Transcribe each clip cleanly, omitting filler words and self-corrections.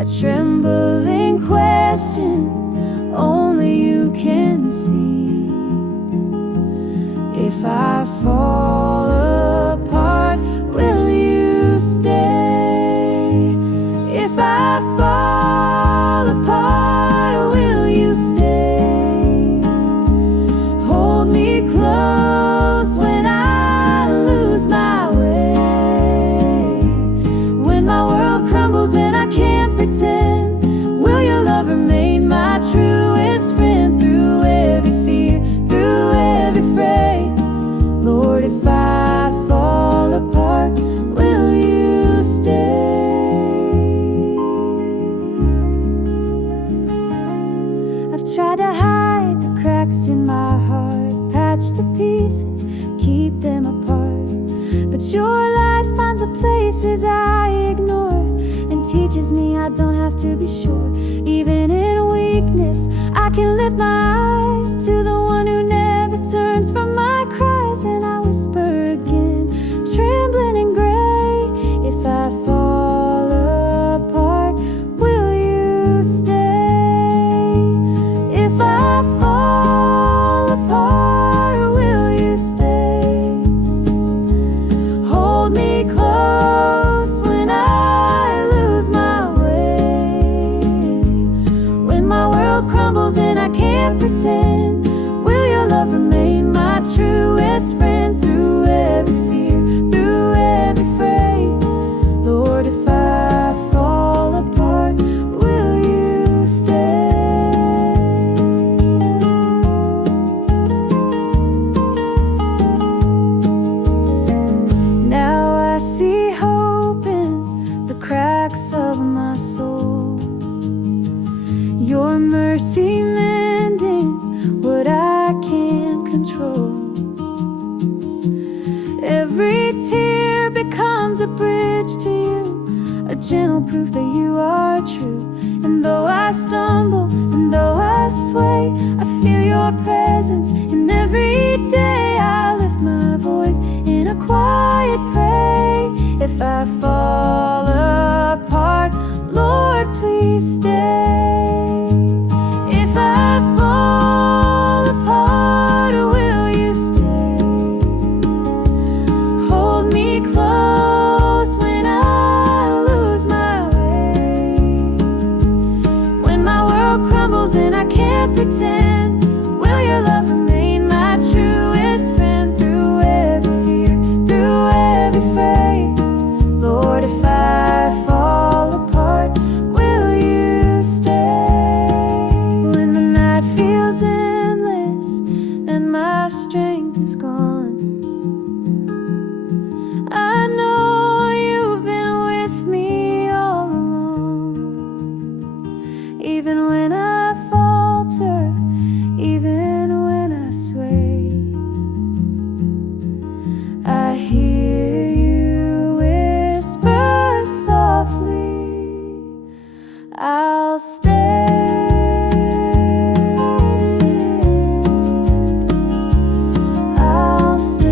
a trembling question only you can see. If I fall apart, will you stay? If I fall apart, will you stay? Hold me close when I lose my way. When my world crumbles and I can't pretend, will your love remain my truest friend? Through every fear, through every fray, Lord, if I fall apart, will you stay? I've tried to hide the cracks in my heart, patch the pieces, keep them apart, but your light finds the places I ignore and teaches me I don't have to be sure. Even in weakness, I can lift my eyes to the one who never turns from my cries. And I whisper again, trembling and gray, if I fall apart, will you stay? If I fall apart, will you stay? Hold me close when I lose my way. When my world crumbles and I can't pretend, will your love remain my truest friend? Through every fear, through every fray, Lord, if I fall apart, will you stay? Now I see hope in the cracks of my soul, your mercy mending what I can't control. Every tear becomes a bridge to you, a gentle proof that you are true. And though I stumble, and though I sway, I feel your presence. And every day I lift my voice in a quiet pray. If I fall apart, Lord, please stay. If I fall apart, will you stay? Hold me close when I lose my way. When my world crumbles and I can't pretend, will your love remain my truest friend? Through every fear, through every fray, Lord, if I fall apart, will you stay? When the night feels endless and my strength is gone, I know you've been with me all along. Even when I falter, even when I sway, I hear you whisper softly, I'll stay. I'll stay.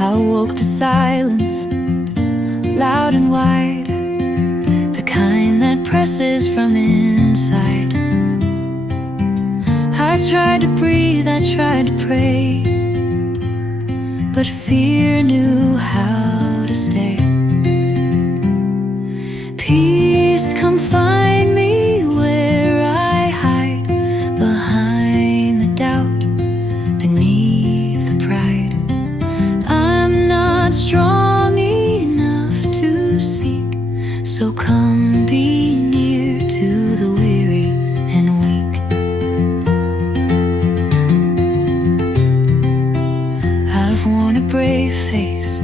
I woke to silence, loud and wide, the kind that presses from inside. I tried to breathe, I tried to pray, but fear knew how to stay. Peace, come find me where I hide, behind the doubt, beneath the pride. I'm not strong enough to seek, so come be near to the weary and weak. I've worn a brave face,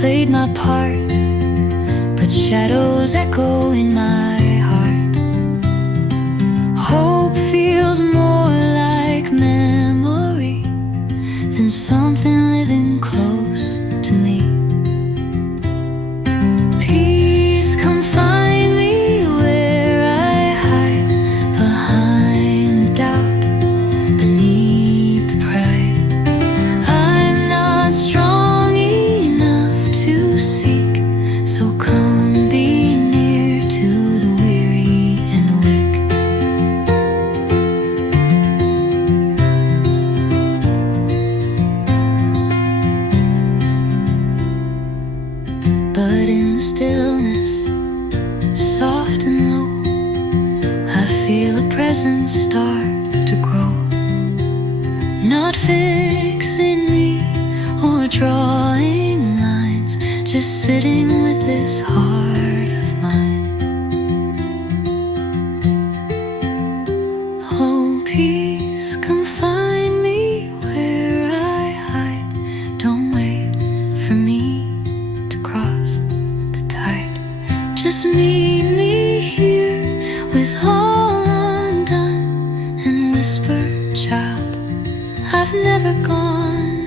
played my part, but shadows echo in my heart. Hope feels more like memory than something living close to me. Peace, come find me where I hide, behind the doubt, beneath the pride. I'm not strong enough to seek, so come be near to the weary and weak. But in the stillness, soft and low, I feel a presence start to grow. Not fixing me or drawing lines, just sitting with this heart of mine. Oh, peace, come find me where I hide. Don't wait for me to cross the tide. Just meet me here with all undone, and whisper, child, I've never gone.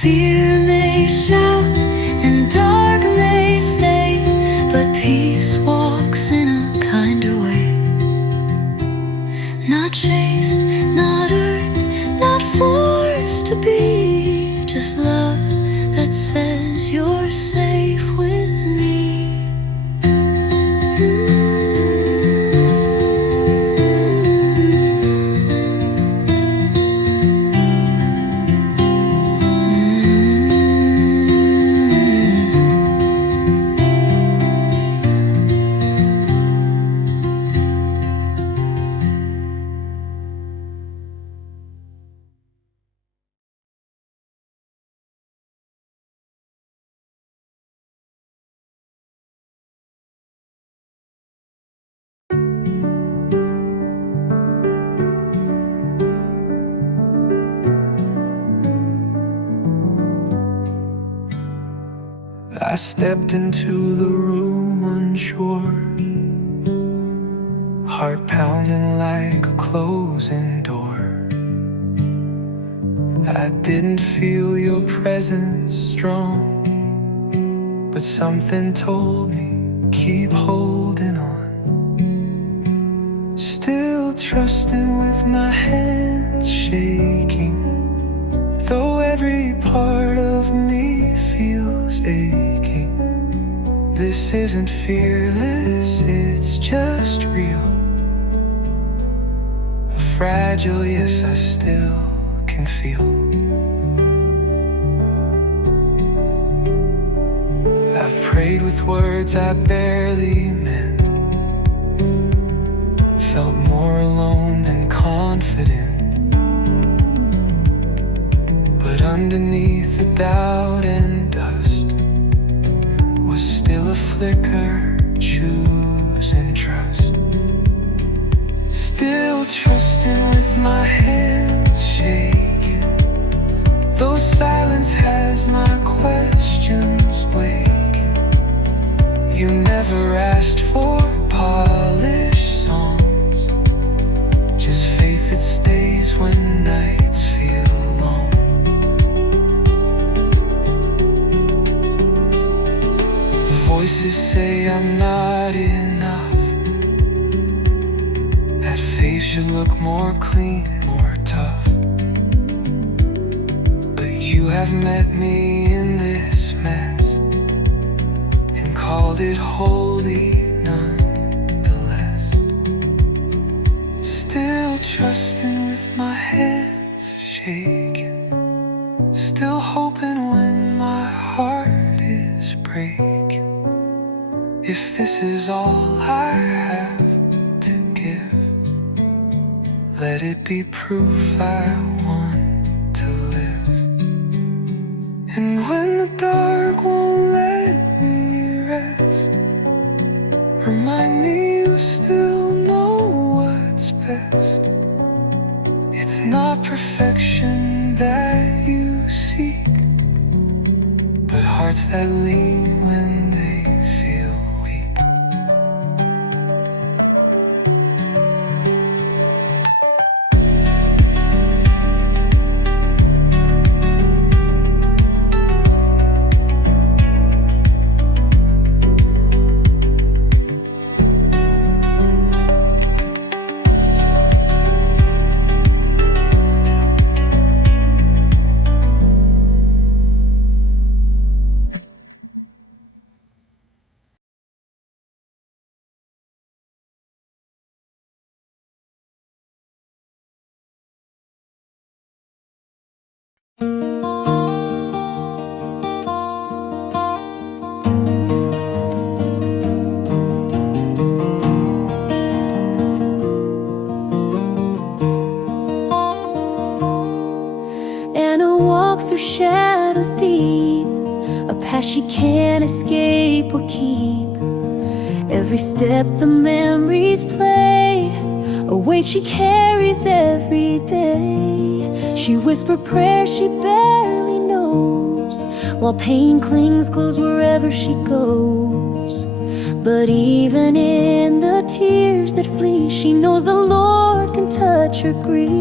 Fear may shout and dark may stay, but peace walks in a kinder way. Not chased, not earned, not forced to be, just love that says you're safe with me. I stepped into the room unsure, heart pounding like a closing door. I didn't feel your presence strong, but something told me, keep holding on. Still trusting with my hands shaking, though every part of me feels aching. This isn't fearless, it's just real. Fragile, yes, I still can feel. I've prayed with words I barely meant, felt more alone than confident. But underneath the doubt and dust was still a flicker, choosing trust. Still trusting with my hands shaking, though silence has my questions waking. You never asked for polished songs, just faith that stays when nights feel long. The voices say I'm not enough, that faith should look more clean, more tough. But you have met me in this mess and called it holy nonetheless. Still trusting with my hands shaking, still hoping when my heart is breaking. If this is all I have to give, let it be proof I want to live. And when the dark won't let me rest, remind me you still know what's best. It's not perfection that you see, hearts that lean when they feel weak. Anna walks through shadows deep, a path she can't escape or keep. Every step the memories play, a weight she carries every day. She whispers prayers she barely knows, while pain clings close wherever she goes. But even in the tears that flee, she knows the Lord can touch her grief.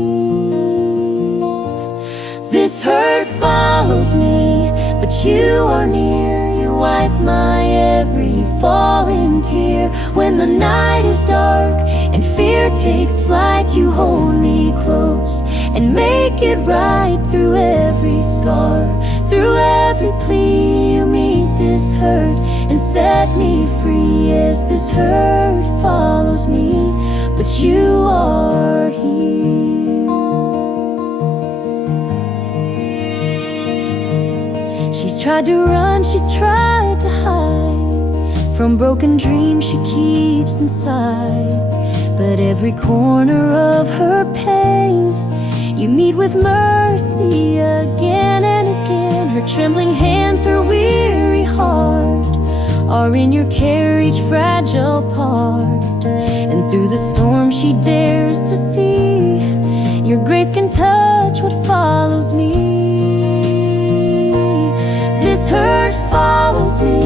This hurt follows me, but you are near. You wipe my every falling tear. When the night is dark and fear takes flight, you hold me close and make it right through every scar. Through every plea, you meet this hurt and set me free. As this hurt follows me, but you are here. She's tried to run, she's tried to hide from broken dreams she keeps inside. But every corner of her pain, you meet with mercy again and again. Her trembling hands, her weary heart are in your carriage, fragile part. And through the storm she dares to see, your grace can touch what follows me. This hurt follows me,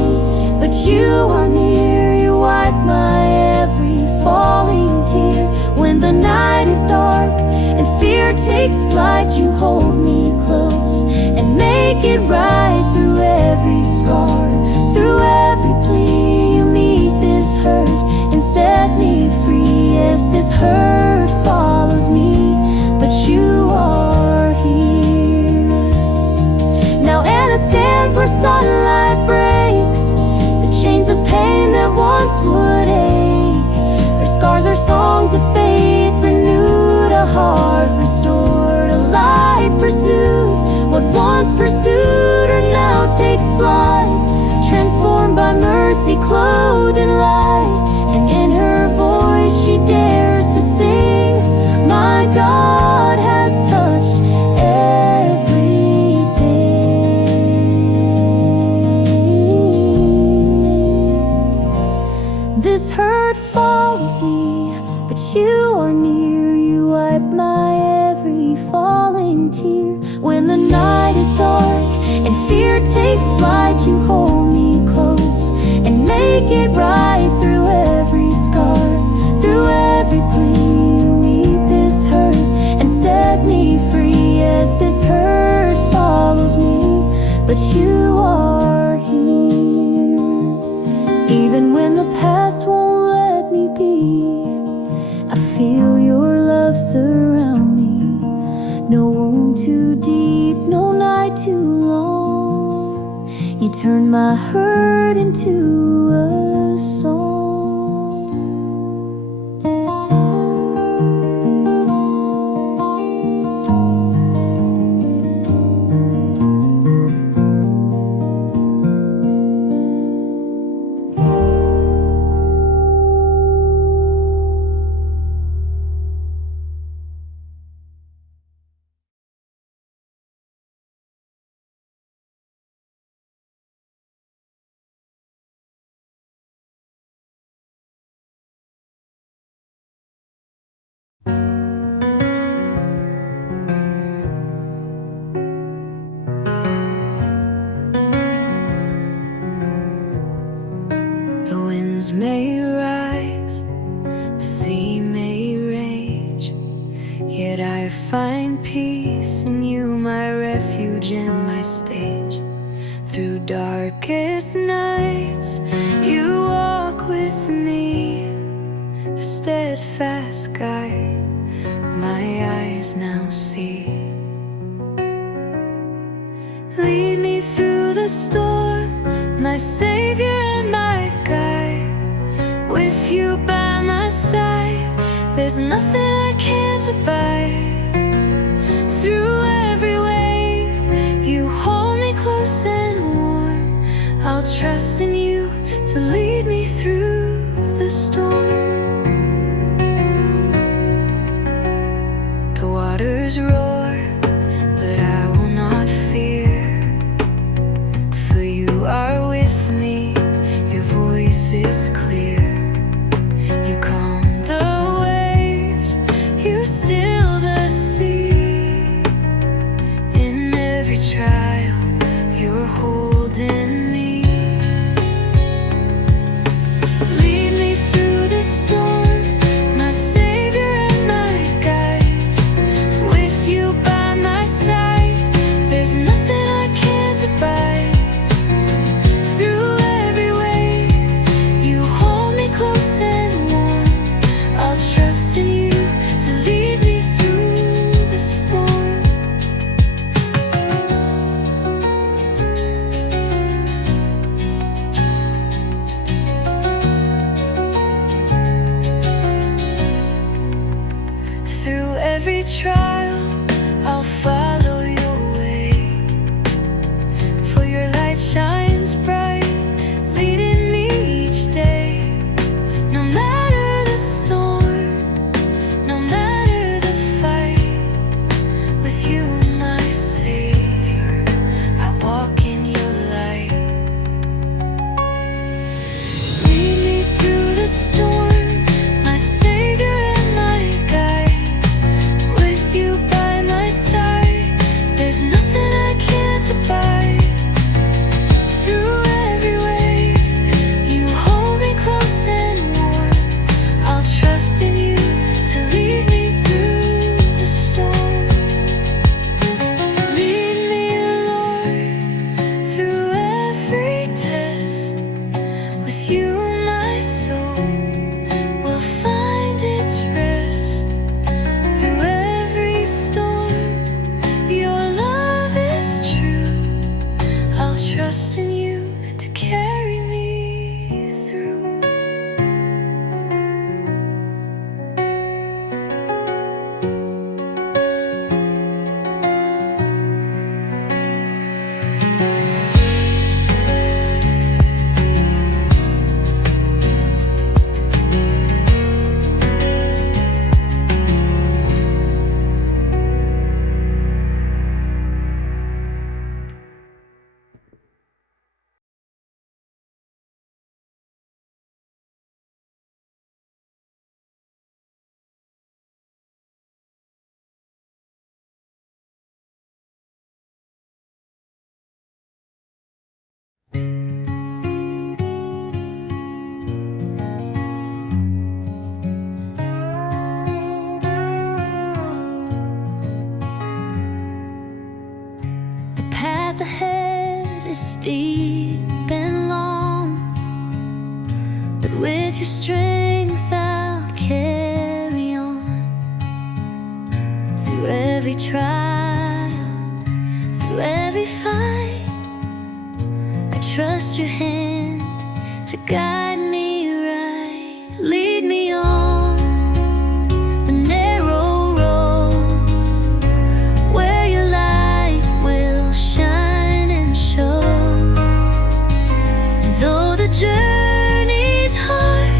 but you are near. You wipe my every falling tear. When the night is dark and fear takes flight, you hold me close and make it right through every scar. Through every plea, you meet this hurt and set me free. As this hurt follows me, but you are here. Now Anna stands where sunlight breaks the chains of pain that once would ache. Her scars are songs of faith, renewed, a heart restored, a life pursued. What once pursued her now takes flight, transformed by mercy, clothed in light. And in her voice she dares to sing, my God has touched everything. This hurt follows me, but you are near. You wipe my every falling tear. When the night is dark and fear takes flight, you hold me close and make it right through every scar. Through every plea, you meet this hurt and set me free. As this hurt follows me, but you are here. Even when the past won't let me be, I feel your love surround me. No wound too deep, no night too long. You turn my hurt into a song. Waves may rise, the sea may rage, yet I find peace in you, my refuge and my stage. Through darkest nights, you walk with me, a steadfast guide my eyes now see. Lead me through the storm, my Savior and my guide. With you by my side, there's nothing I can't abide. Through every wave, you hold me close and warm. I'll trust in you to lead me through the storm. The waters roar, but I will not fear, for you are with me, your voice is clear. You calm the waves, you still the sea. In every trial, you're holding me. Lead me through the storm, my Savior and my guide. With you by my side, there's nothing I can't abide. Through every wave, you hold me close and warm. I'll trust in you to lead me through the storm. Through every trial, I'll follow your way, for your light shines bright, leading me each day. No matter the storm, no matter the fight, with you, my Savior, I walk in your light. Lead me through the storm, my Savior and my guide. With you by my side, there's nothing I can't abide. Through every wave, you hold me close and warm. I'll trust in you to lead me through the storm. Lead me, Lord, through every test. With you, my soul will find its rest. Through every storm, your love is true. I'll trust in you to carry me through. The path ahead is steep and long, but with your strength I'll carry on. Through every trial, through every fight, I trust your hand to guide me right. Lead me on the narrow road, where your light will shine and show. Though the journey's hard,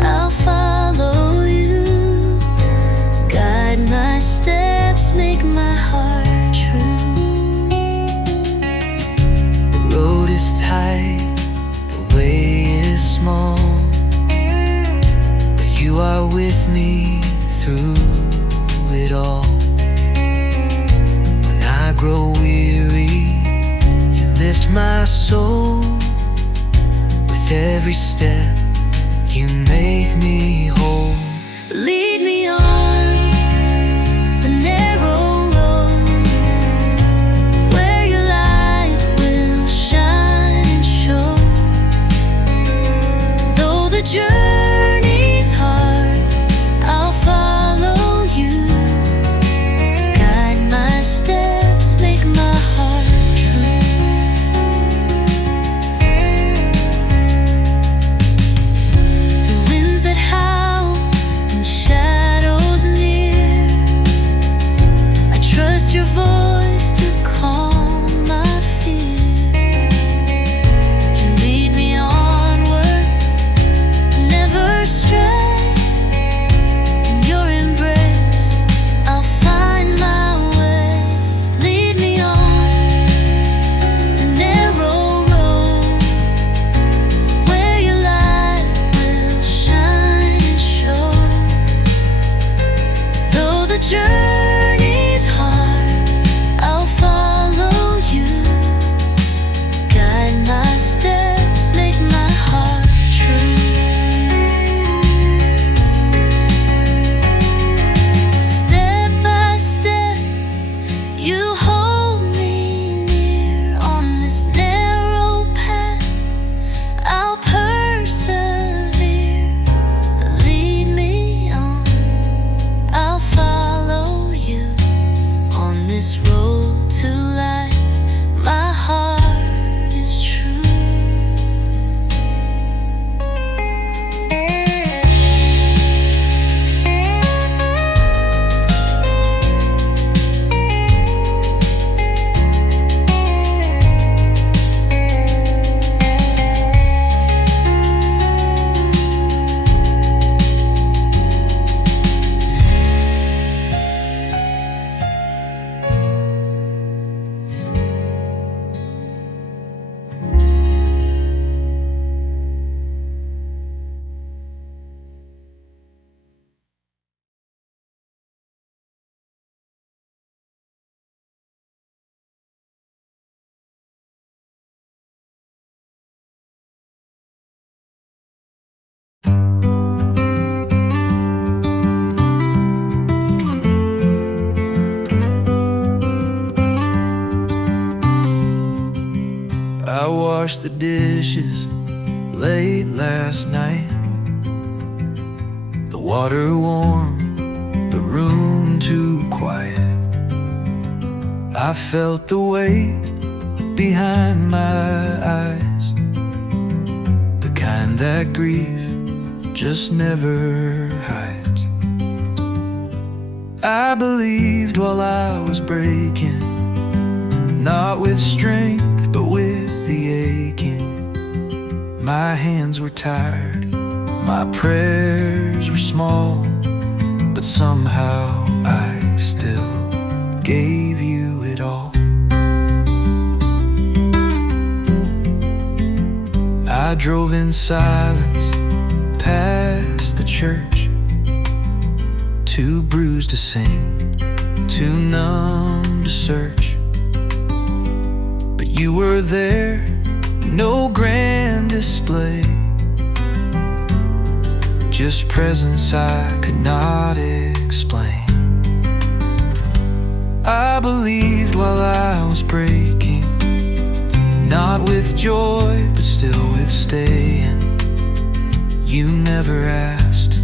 I'll follow you. Guide my steps, make my heart true. The road is tight, the way is small, but you are with me through it all. When I grow weary, you lift my soul. With every step, You make me whole. Lead me on the narrow road where your light will shine and show. Though the journey's hard, I'll follow you. Guide my steps, make my heart true. The winds that howl and shadows near, I trust your voice to calm my fear. You lead me onward, never stray. In your embrace, I'll find my way. Lead me on the narrow road where your light will shine and show. Though the journey's hard, I'll follow you. Guide my steps, make my heart true. Step by step, you hold me near on this narrow path. I'll persevere. Lead me on, I'll follow you on this road to life. My heart is true. I washed the dishes late last night. The water warm, the room too quiet. I felt the weight behind my eyes, the kind that grief just never hides. I believed while I was breaking, not with strength but with the aching. My hands were tired, my prayers were small, but somehow I still gave you it all. I drove in silence past the church, too bruised to sing, too numb to search. But you were there, no grand display, just presence I could not explain. I believed while I was breaking, not with joy, but still with staying. You never asked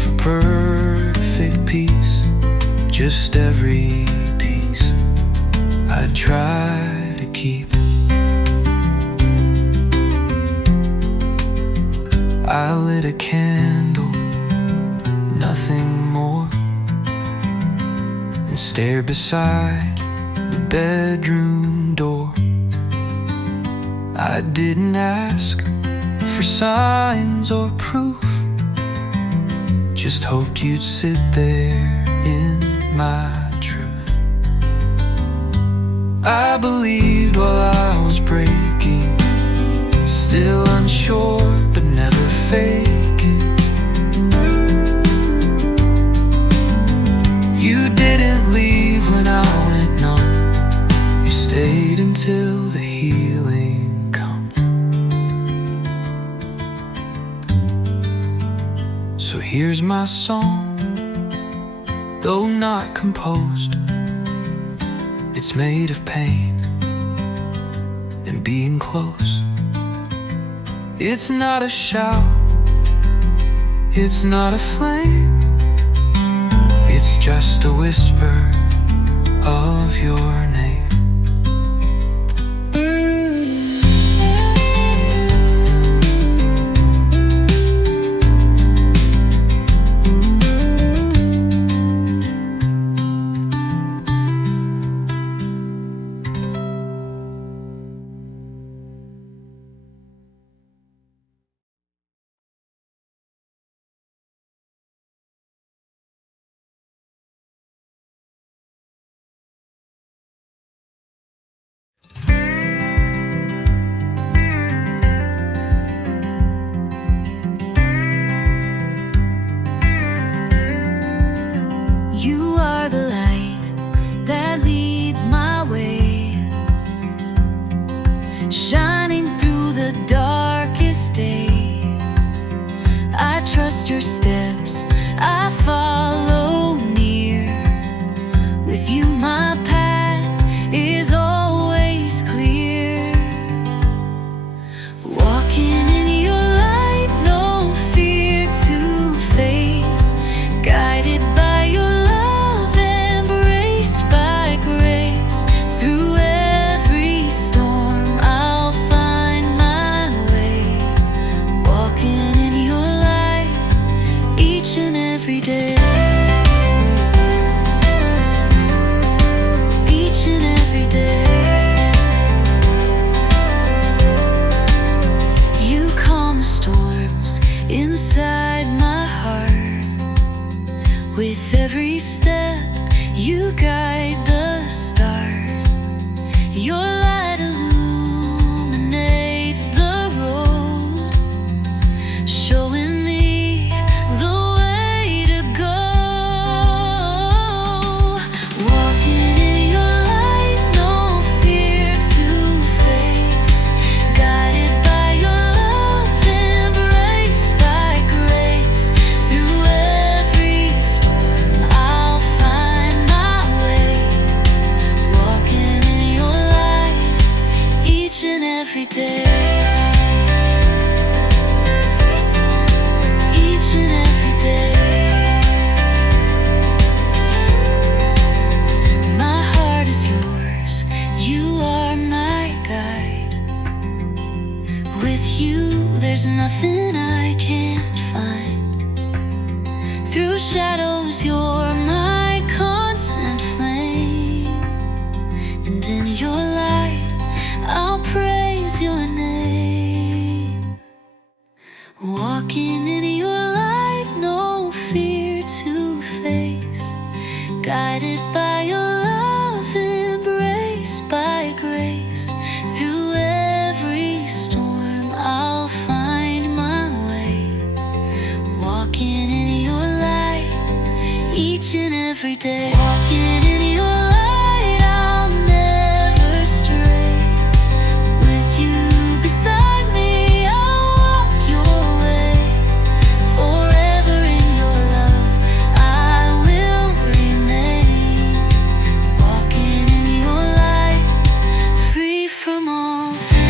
for perfect peace, just every piece I try to keep. I lit a candle, nothing more, and stared beside the bedroom door. I didn't ask for signs or proof, just hoped you'd sit there in my truth. I believed while I was breaking, still unsure but never faking. You didn't leave when I went numb, you stayed until the healing come. here's my song, though not composed. It's made of pain and being close. It's not a shout, it's not a flame, it's just a whisper of your name. You are the light that leads my way, shining through the darkest day. I trust your steps, I follow near. With you my path is always clear. Walking in your light, no fear to face, guided by your love, embraced by grace. Through every storm I'll find my way, walking in your light each and every day. Each and every day. You calm the storms inside my heart. With every step you guide the start. Your light illuminates the road, showing me the way to go. Walking in your light, no fear to face, guided by your love, embraced by grace. Through every storm I'll find my way, walking in your light each and every day. Each and every day. My heart is yours, you are my guide. With you there's nothing I can't find. Through shadows you're my constant flame, and in your light I'll praise your name. Walking in your light, no fear to face, guided by your love, embraced by grace. Through every storm I'll find my way, walking in your light each and every day. Walking in your light, I'll never stray. With you beside me, I'll walk your way. Forever in your love, I will remain. Walking in your light, free from all pain.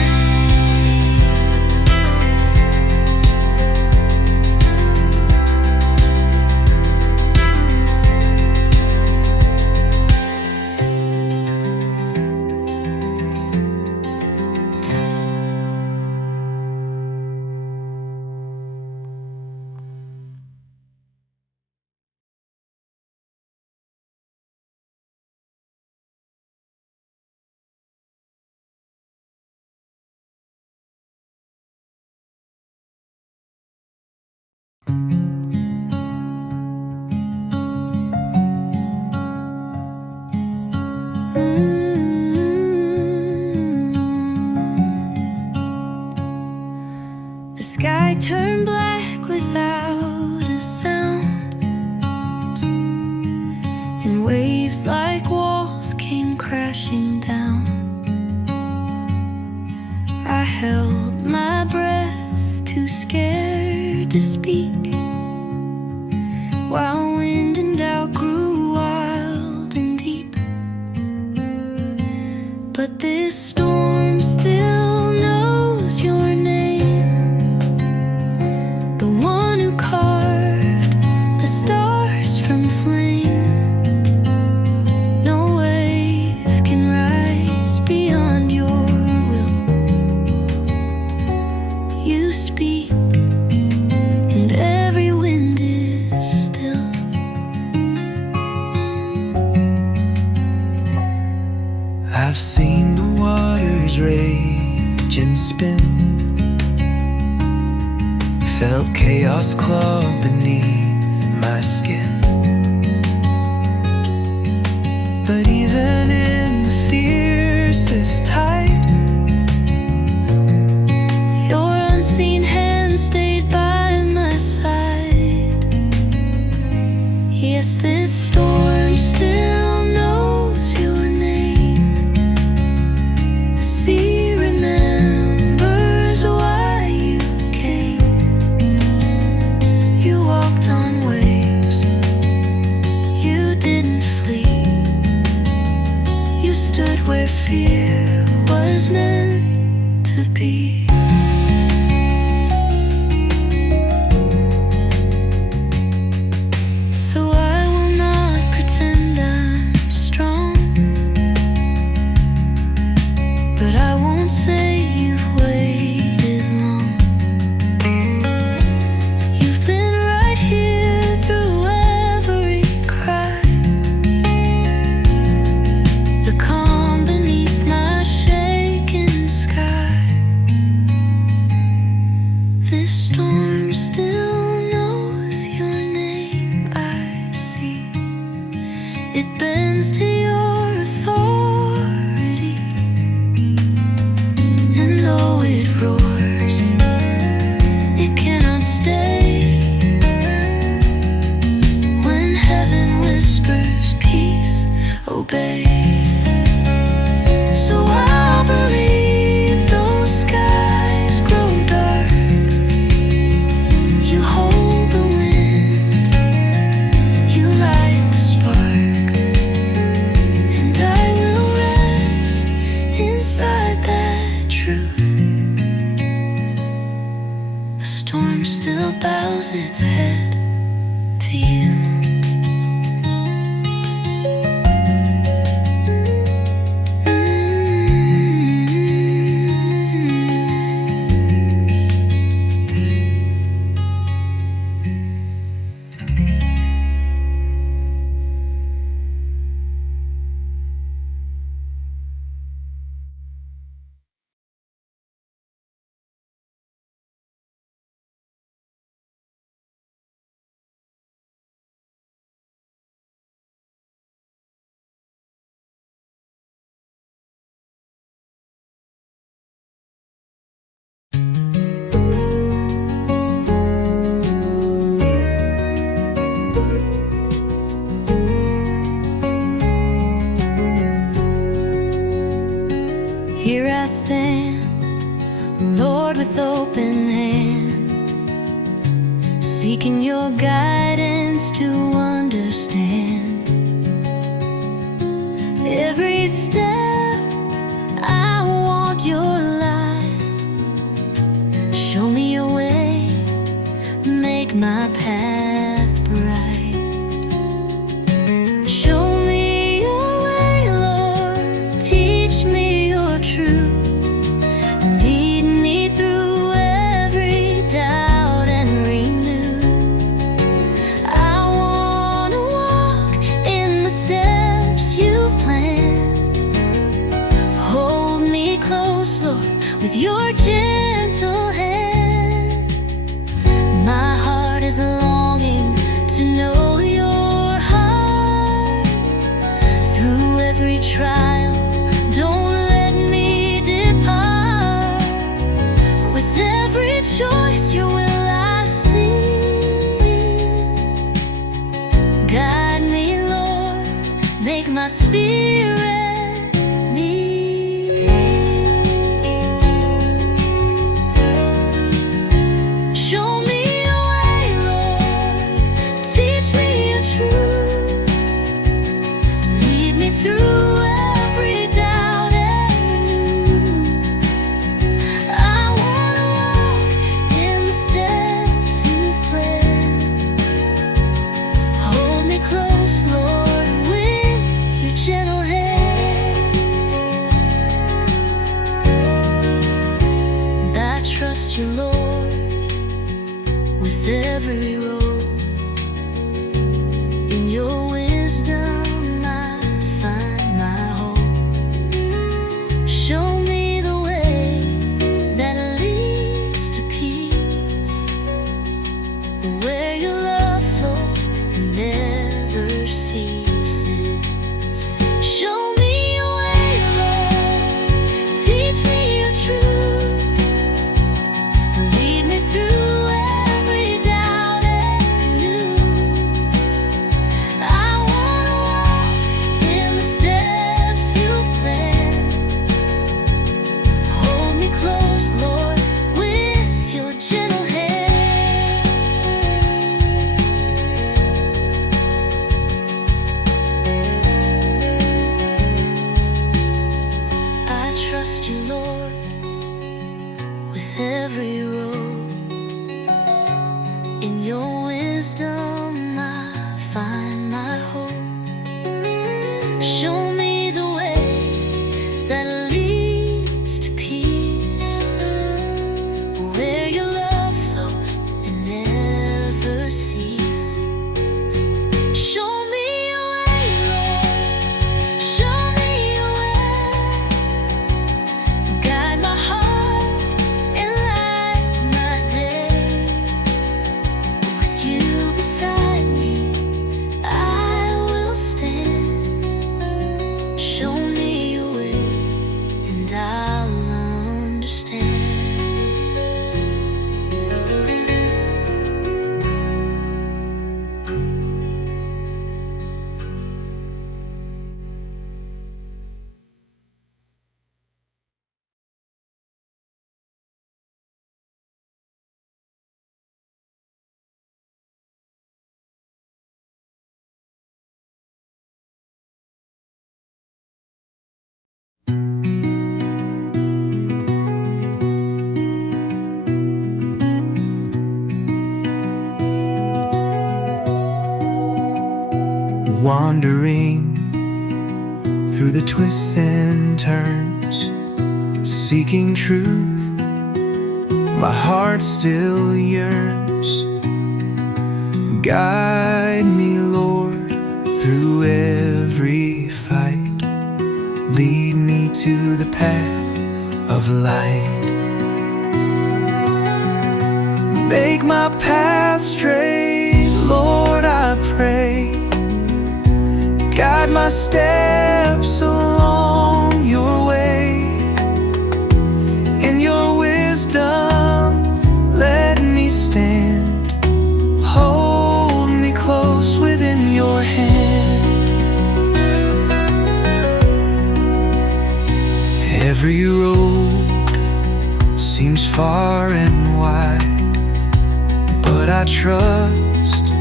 The sky turned black without a sound, and waves like walls came crashing down. I held my breath, too scared to speak, while wind and doubt grew wild and deep. But this storm still knows your name, the one who carved the stars from flame. No wave can rise beyond your will. You speak, and every wind is still. I've seen the waters rage and spin, felt chaos claw beneath my skin. But even in the fiercest tide, Your unseen hand stayed by my side. Yes, this storm still knows your name. The sea remembers why you came. You walked on waves, you didn't flee. You stood where fear was meant to be. So I will not pretend I'm strong, but I won't say you've waited long. You've been right here through every cry, the calm beneath my shaken sky. This storm still knows your name, I see. It bends to your authority, and though it roars, it cannot stay. When heaven whispers peace, obey. So I'll believe those skies grow dark. You hold the wind, you light the spark, and I will rest inside that truth. The storm still bows its head to you. Here I stand, Lord, with open hands, seeking your guidance to understand every step. I want your light. Show me your way, make my path bright. Show me your way, Lord, teach me your truth. Lead me through every doubt and renew. I wanna walk in the steps you've planned. Hold me close, Lord, with your gentle hand. My heart is longing to know your heart. Through every trial, don't let me depart. With every choice, your will I see. Guide me, Lord, make my spirit meet. Show me your way, Lord. trust you, Lord, with every road. In your wisdom I find my hope. Show me the way that leads to peace, where your love flows and never cease. Show me a way, Lord, show me a way. Guide my heart and light my day. With you beside me, I will stand. Show me your way and I'll understand. Wandering through the twists and turns, seeking truth, my heart still yearns. Guide me, Lord, through every fight. Lead me to the path of light. Make my path straight, Lord, I pray. Guide my steps along your way. In your wisdom, let me stand. Hold me close within your hand. Every road seems far and wide, but I trust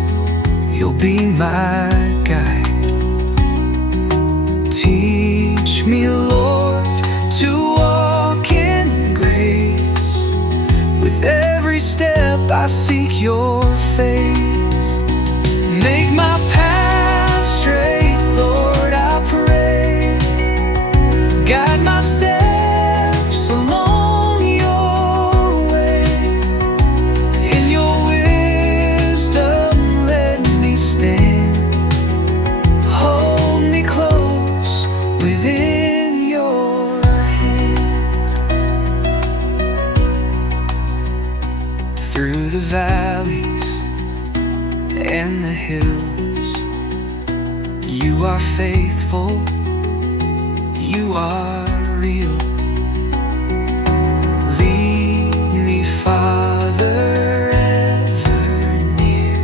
you'll be my guide. Teach me, Lord, to walk in grace. With every step I seek your face. Make my path straight, Lord, I pray. Guide my steps along your way. In your wisdom, let me stand. Hold me close within your hand. Through the valleys and the hills, you are faithful, you are real. Lead me, Father, ever near.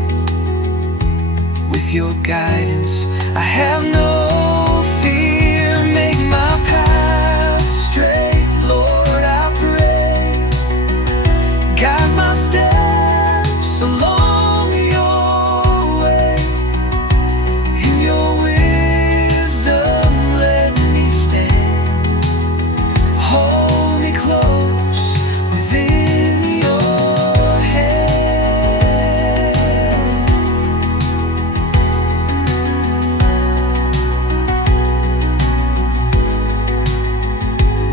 With your guidance I have no fear. Make my path straight, Lord, I pray. Guide my steps along your way. In your wisdom, let me stand. Hold me close within your hand.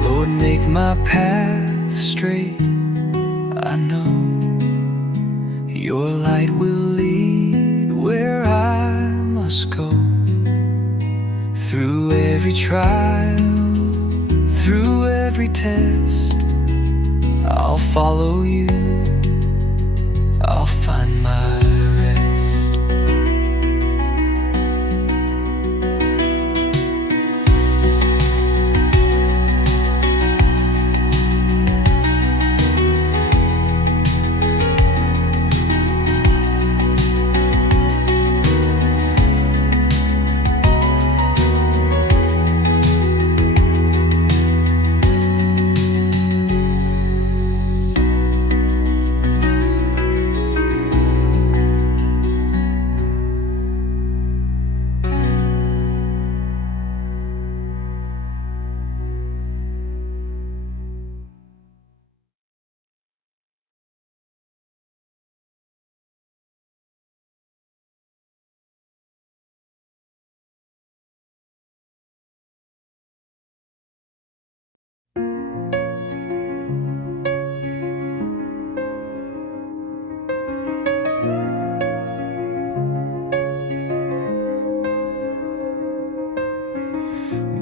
Lord, make my path straight. I know your light will lead where I must go. Through every trial, through every test, I'll follow you, I'll find my rest.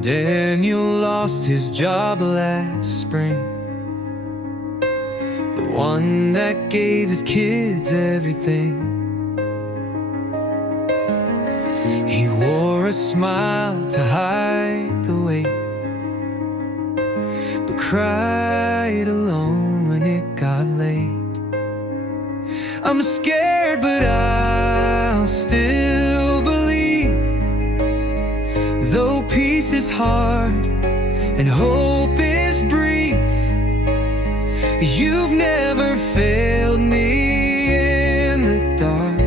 Daniel lost his job last spring, the one that gave his kids everything. He wore a smile to hide the weight, but cried alone when it got late. I'm scared, but I'll still believe. Though peace is hard and hope is brief, you've never failed me in the dark.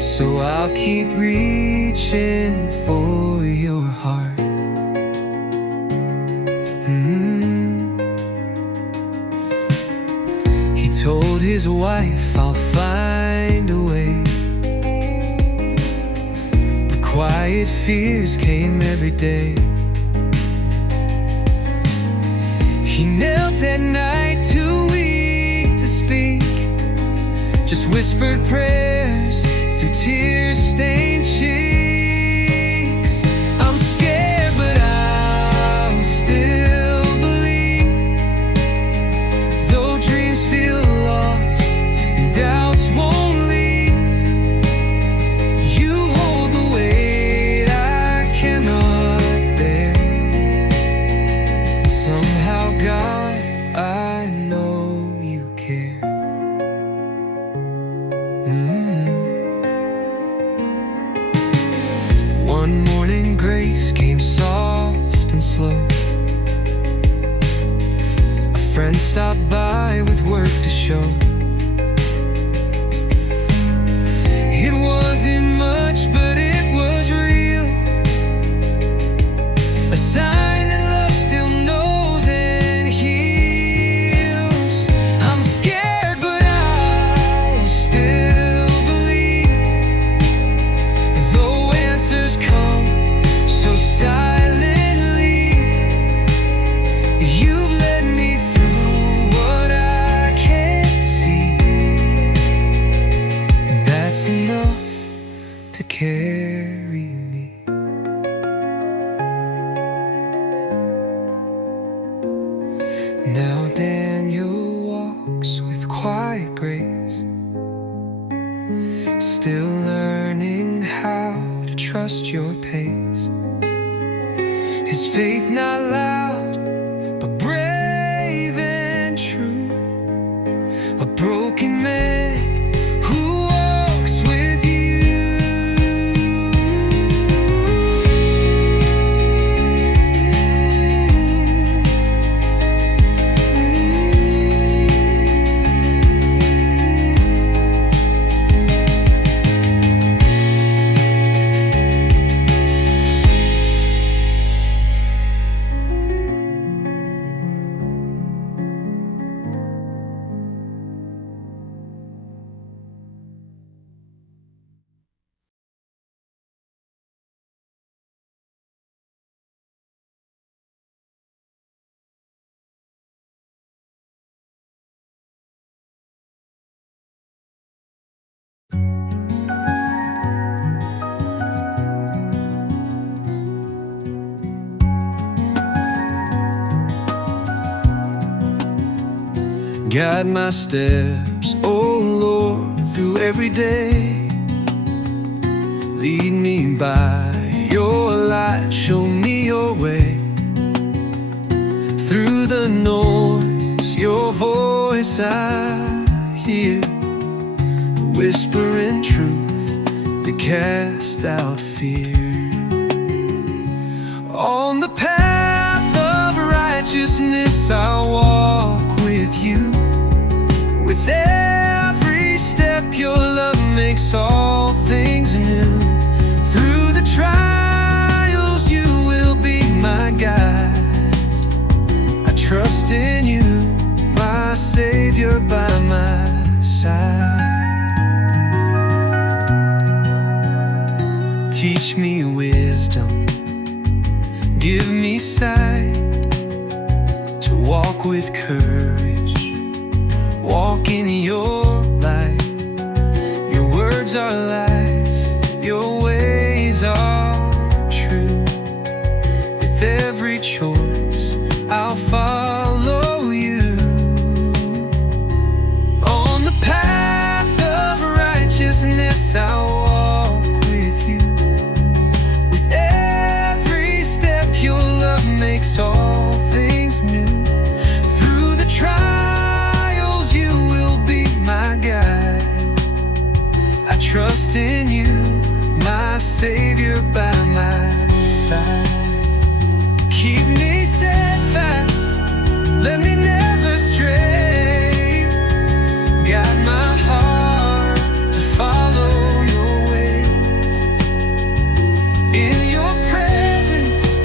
So I'll keep reaching for your heart. He told his wife, I'll find a way. But quiet fears came every day. He knelt at night, too weak to speak, just whispered prayers through tear-stained cheeks. I'm scared, but I'll still believe. Though dreams feel lost and doubts won't leave, you hold the weight I cannot bear. And somehow, God, I know you care. One morning grace came soft and slow. A friend stopped by with work to show. It wasn't much, but it was real, a sign that love still knows and heals. I'm scared, but I'll still believe. Though answers come so silently, you've led me through what I can't see, and that's enough to carry me. Now Daniel walks with quiet grace, still learning how to trust your pace. His faith not loud, but brave and true, a broken man who walks with you. Guide my steps, oh Lord, through every day. Lead me by your light, show me your way. Through the noise, your voice I hear, whispering truth that casts out fear. On the path of righteousness I'll walk with you. With every step your love makes all things new. Through the trials you will be my guide. I trust in you, my Savior by my side. Teach me wisdom, give me sight, to walk with courage, walk in your light. Your words are life, your ways are true. righteousness I walk with you. With every step your love makes all things new. Through the trials you will be my guide. I trust in you, my Savior by my side. Keep me steadfast, let me never stray. Guide my heart to follow your ways. In your presence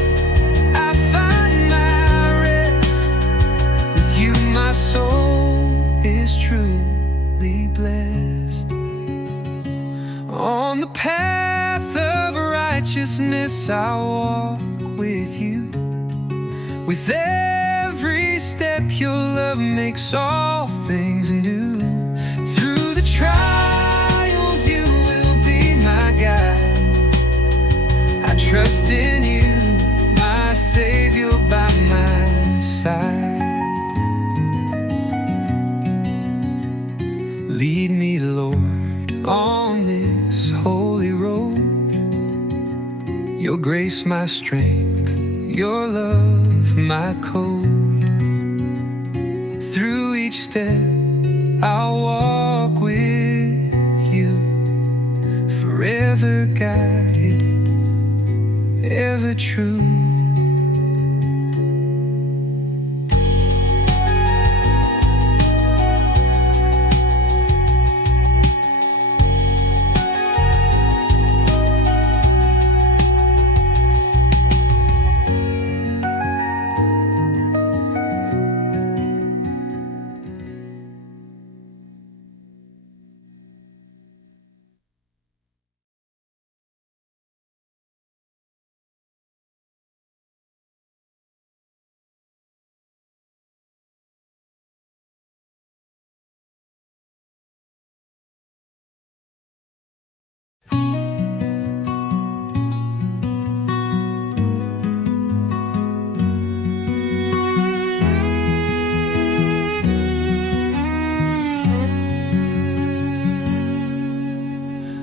I find my rest. With you my soul is truly blessed. On the path of righteousness I walk with you. With every step your love makes all things new. Through the trials you will be my guide. I trust in you, my Savior by my side. Lead me, Lord, on this holy road. Your grace my strength, your love my code. Through each step I'll walk with you, forever guided, ever true.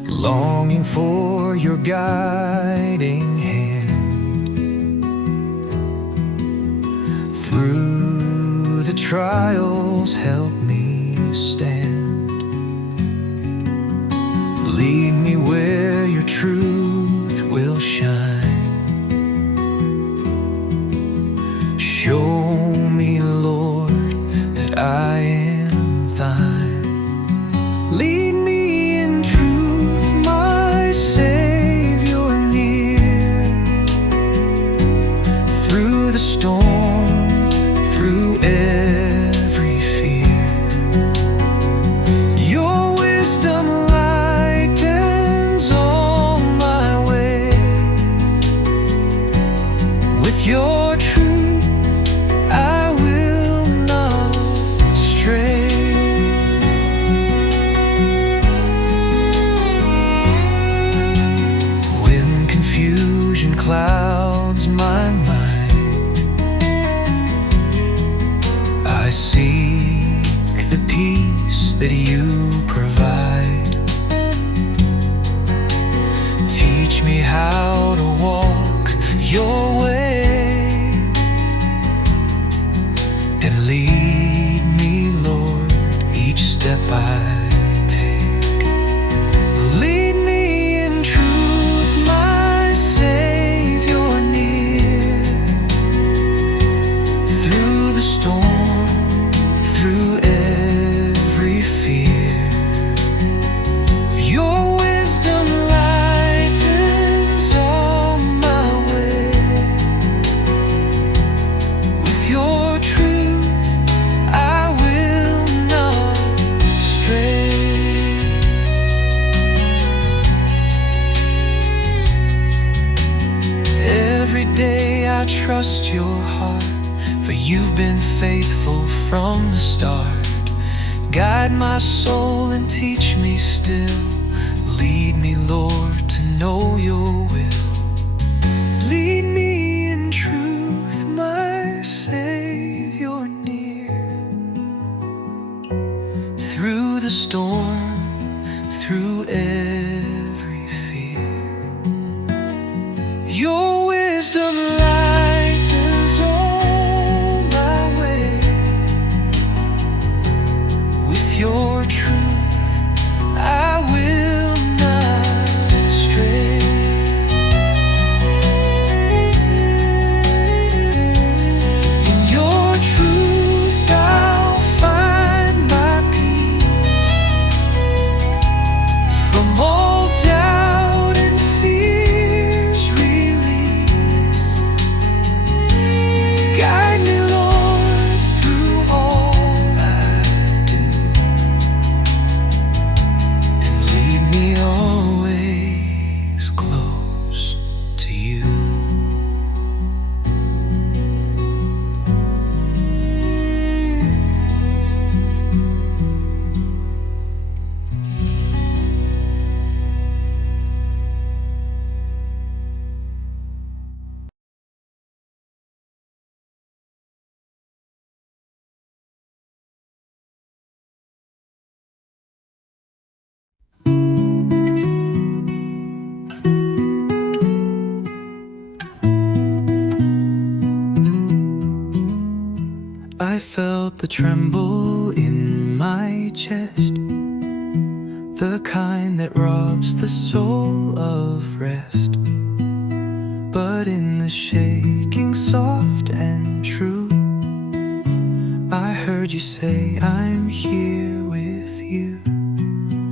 Longing for your guiding hand through the trials, help me stand. Lead me where your truth will shine. Show me, Lord, that I am thine. Lead me in truth, my Savior near. Through the storm, through every fear, your wisdom lightens all my way. With your truth I will not stray. When confusion clouds my mind, I seek the peace that you provide. Teach me how to walk your way, and lead me, Lord, each step I take. Lead me in truth, my Savior near. Through the storm, through every fear, your wisdom lightens all my way. With your truth I will not stray. Every day I trust your heart, for you've been faithful from the start. Guide my soul and teach me still. Lead me, Lord, to know your will. Lead me in truth, my Savior near. Through the storm, through every I felt the tremble in my chest, the kind that robs the soul of rest. But in the shaking, soft and true, I heard you say, I'm here with you.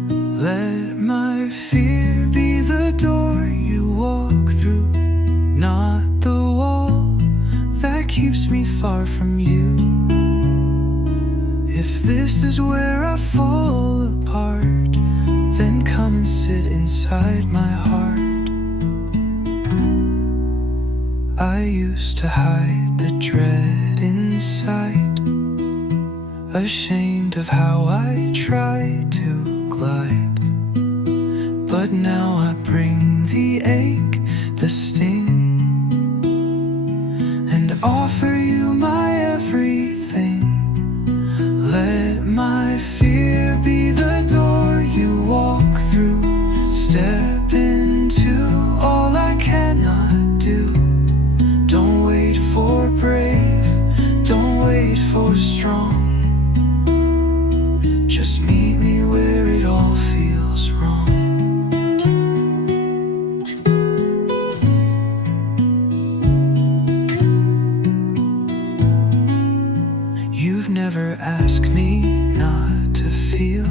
Let my fear be the door you walk through, not the wall that keeps me far from you. If this is where I fall apart, then come and sit inside my heart. I used to hide the dread inside, ashamed of how I tried to glide. But now I bring the ache, the sting, and offer you my everything. Let my fear be the door you walk through. Step into all I cannot do. Don't wait for brave, don't wait for strong. Just meet me where it all feels wrong. You've never asked me not to feel.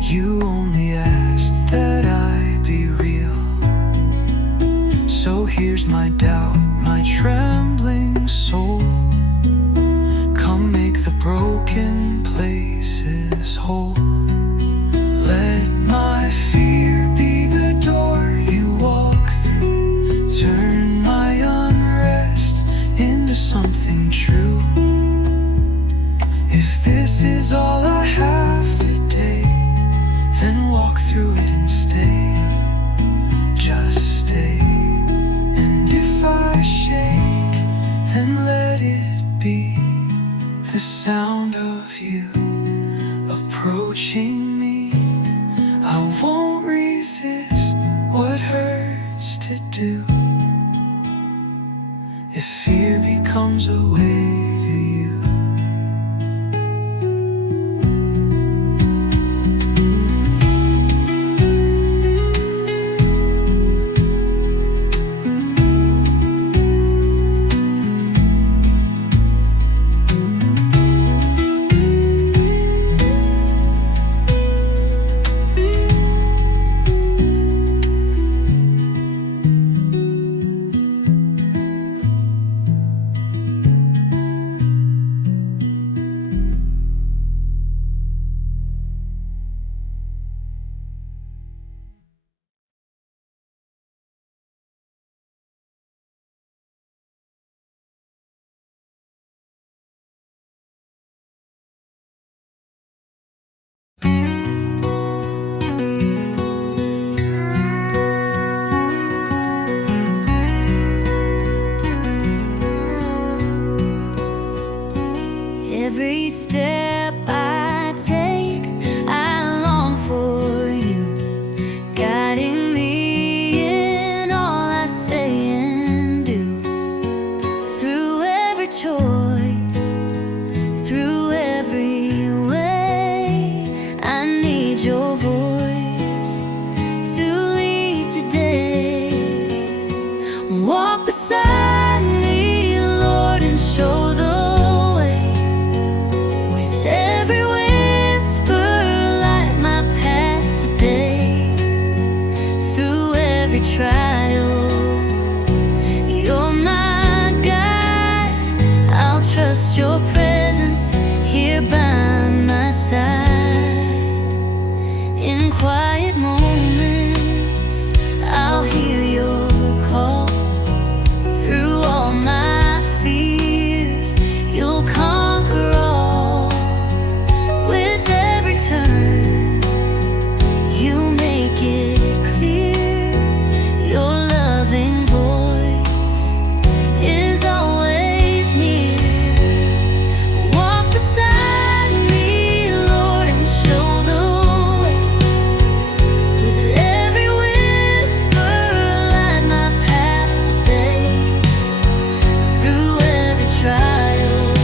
You only asked that I be real. So here's my doubt, my trembling soul. Come make the broken places whole. Let my fear be the door you walk through. Turn my unrest into something true. If this is all I have today, then walk through it and stay. Just stay. And if I shake, then let it be the sound of you approaching me. I won't resist what hurts to do. If fear becomes a way to you. Every step I take, I long for you, guiding me in all I say and do. Through every choice, through every way, I need your voice to lead today. Walk beside me, Lord, and show the trial. You're my guide, I'll trust your presence here by my side. In quiet moments, I'll hear your call. Through all my fears, you'll conquer all. With every turn, you make it clear. Your loving voice is always near. Walk beside me, Lord, and show the way. With every whisper, light my path today. Through every trial,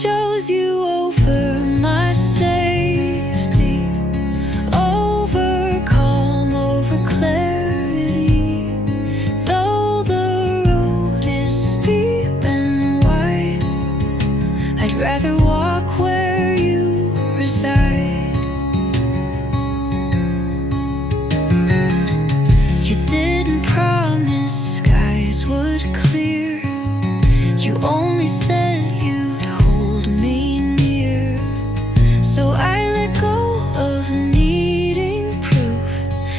chose you over my safety, over calm, over clarity. Though the road is steep and wide, I'd rather walk where you reside. You didn't promise skies would clear. You only said you'd hold me near. So I let go of needing proof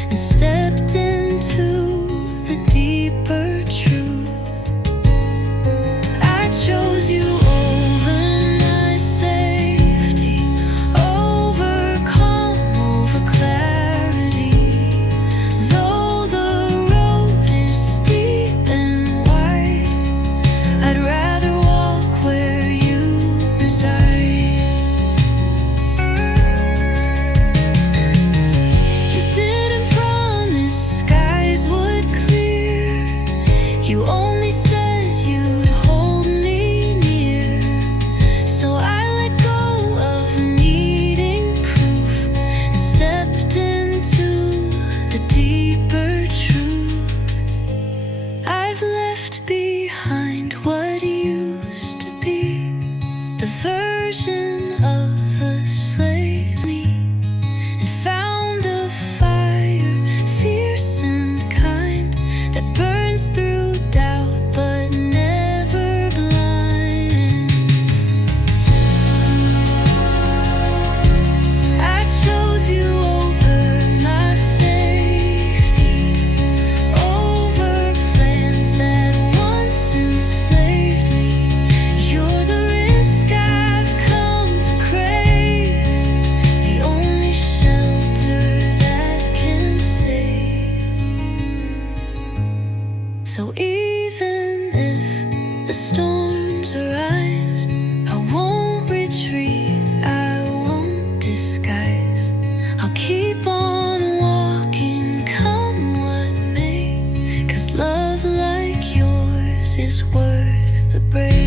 and stepped into the deeper truth. I chose you over my safety, over calm, over clarity. Though the road is steep and wide, I'd rather walk where you reside. You didn't promise skies would clear. You only said you'd hold me near. So I let go of needing proof and stepped into the deeper truth. I've left behind what used to be, the version of a slave me, and found a fire, fierce and kind, that burns through doubt but never blinds. I chose you over my safety, over plans that once enslaved me. You're the risk I've come to crave, the only shelter that can save. So even if the storms arise, I won't retreat, I won't disguise. I'll keep on walking, come what may, 'cause love like yours is worth the brave.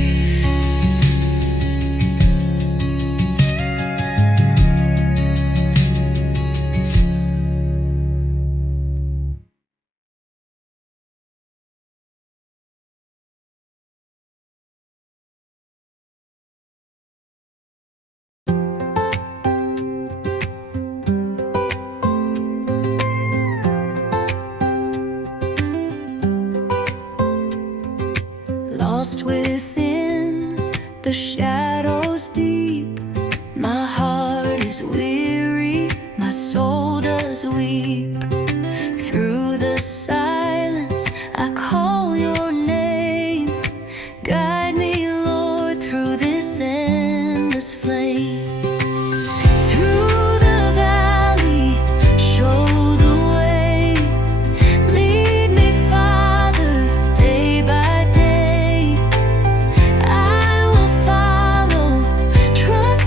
Lost within the shadows deep, my heart is weary, my soul does weep. Through the silence I call your name. Guide me, Lord, through this endless flame. Through the valley, show the way. Lead me, Father, day by day. I will follow, trust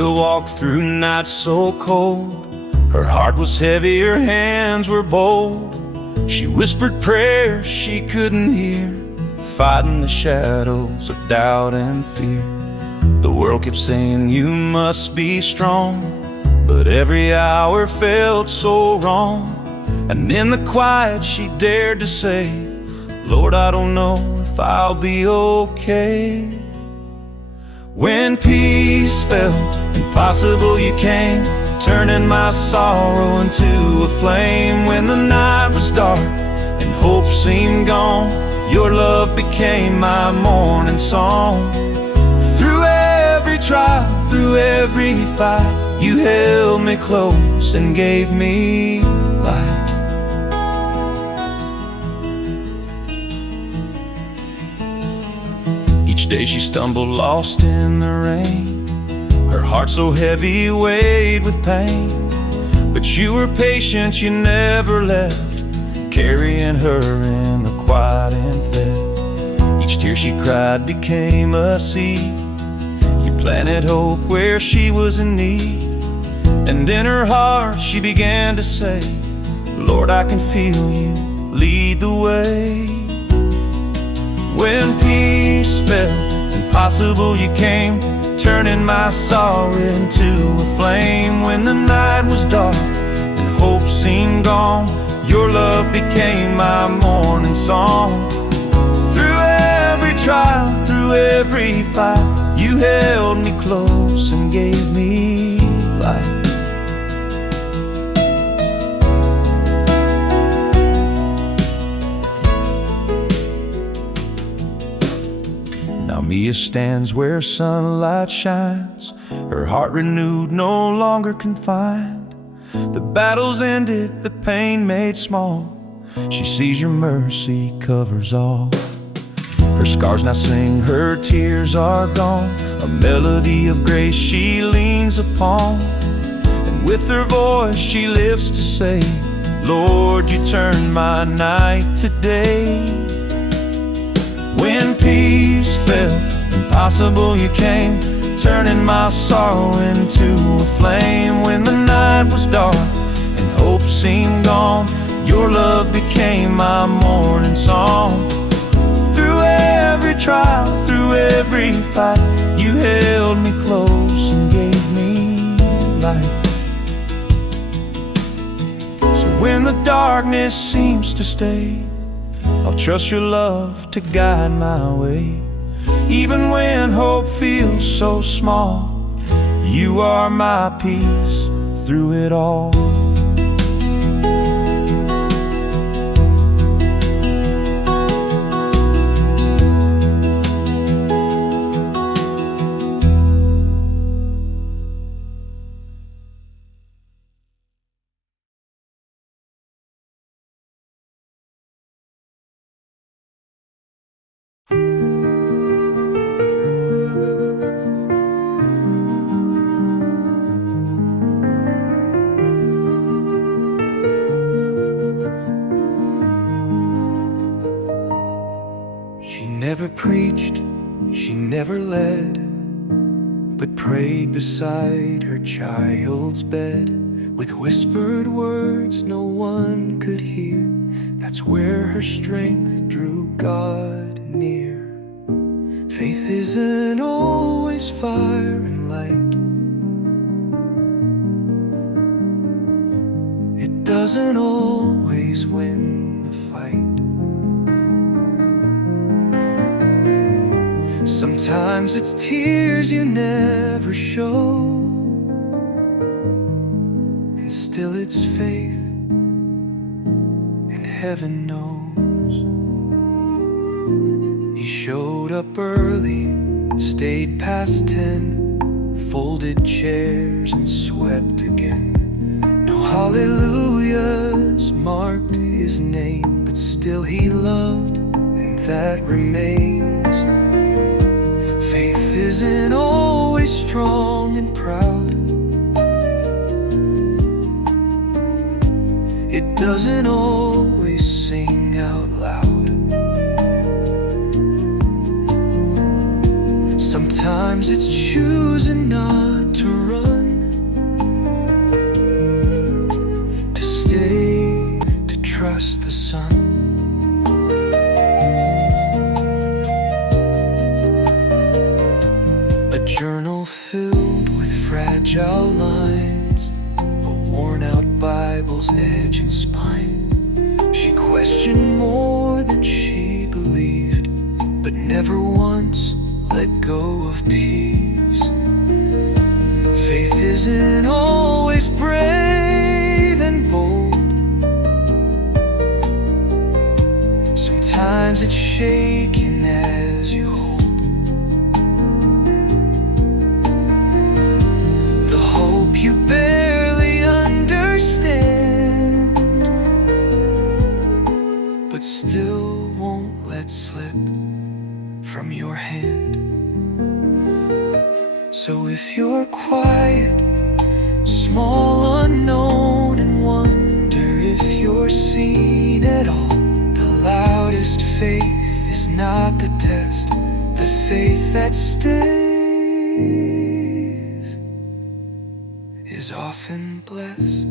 She'll walk through nights so cold. Her heart was heavy, her hands were bold. She whispered prayers she couldn't hear, fighting the shadows of doubt and fear. The world kept saying you must be strong, but every hour felt so wrong. And in the quiet she dared to say, Lord, I don't know if I'll be okay. When peace felt impossible, you came, turning my sorrow into a flame. When the night was dark and hope seemed gone, your love became my morning song. Through every trial, through every fight, you held me close and gave me life. Each day she stumbled, lost in the rain, her heart so heavy, weighed with pain. But you were patient, you never left, carrying her in the quiet and theft. Each tear she cried became a seed. You planted hope where she was in need. And in her heart she began to say, Lord, I can feel you lead the way. When peace felt impossible, you came, turning my sorrow into a flame. When the night was dark and hope seemed gone, your love became my morning song. Through every trial, through every fight, you held me close and gave me life. Now Mia stands where sunlight shines, her heart renewed, no longer confined. The battle's ended, the pain made small. She sees your mercy covers all. Her scars now sing, her tears are gone, a melody of grace she leans upon. And with her voice she lives to say, Lord, you turned my night to day. When peace felt impossible, you came, turning my sorrow into a flame. When the night was dark and hope seemed gone, your love became my morning song. Through every trial, through every fight, you held me close and gave me light. So when the darkness seems to stay, I'll trust your love to guide my way. Even when hope feels so small, you are my peace through it all. She never preached, she never led, but prayed beside her child's bed. With whispered words no one could hear, that's where her strength drew God near. Faith isn't always fire and light, it doesn't always win the fight. Sometimes it's tears you never show, and still it's faith, and heaven knows. He showed up early, stayed past 10, folded chairs and swept again. No hallelujahs marked his name, but still he loved, and that remains. Faith isn't always strong and proud, it doesn't always sing out loud. Sometimes it's choosing not to run, to stay, to trust the sun. A journal filled with fragile lines, a worn-out Bible's edge and spine. She questioned more than she believed, but never once let go of peace. Faith isn't always brave and bold. Sometimes it's shaken as you hold the hope you barely understand, but still won't let slip from your hand. So if you're quiet, small, unknown, and wonder if you're seen at all, the loudest faith is not the test. The faith that stays is often blessed.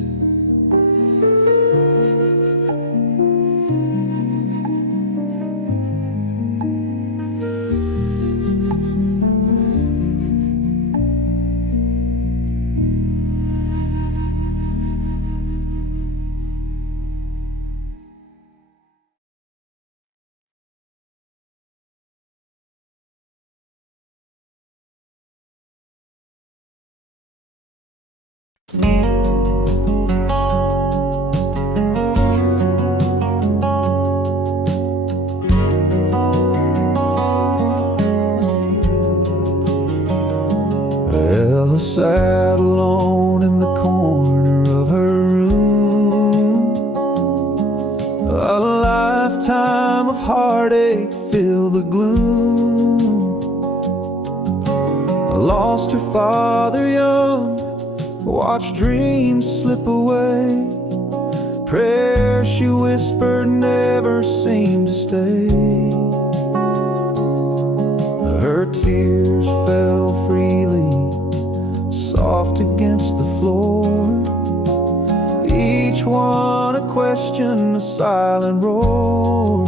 Ella sat alone in the corner of her room. A lifetime of heartache filled the gloom. Lost her father young, watched dreams slip away. Prayers she whispered never seemed to stay. Her tears fell freely, soft against the floor, each one a question, a silent roar.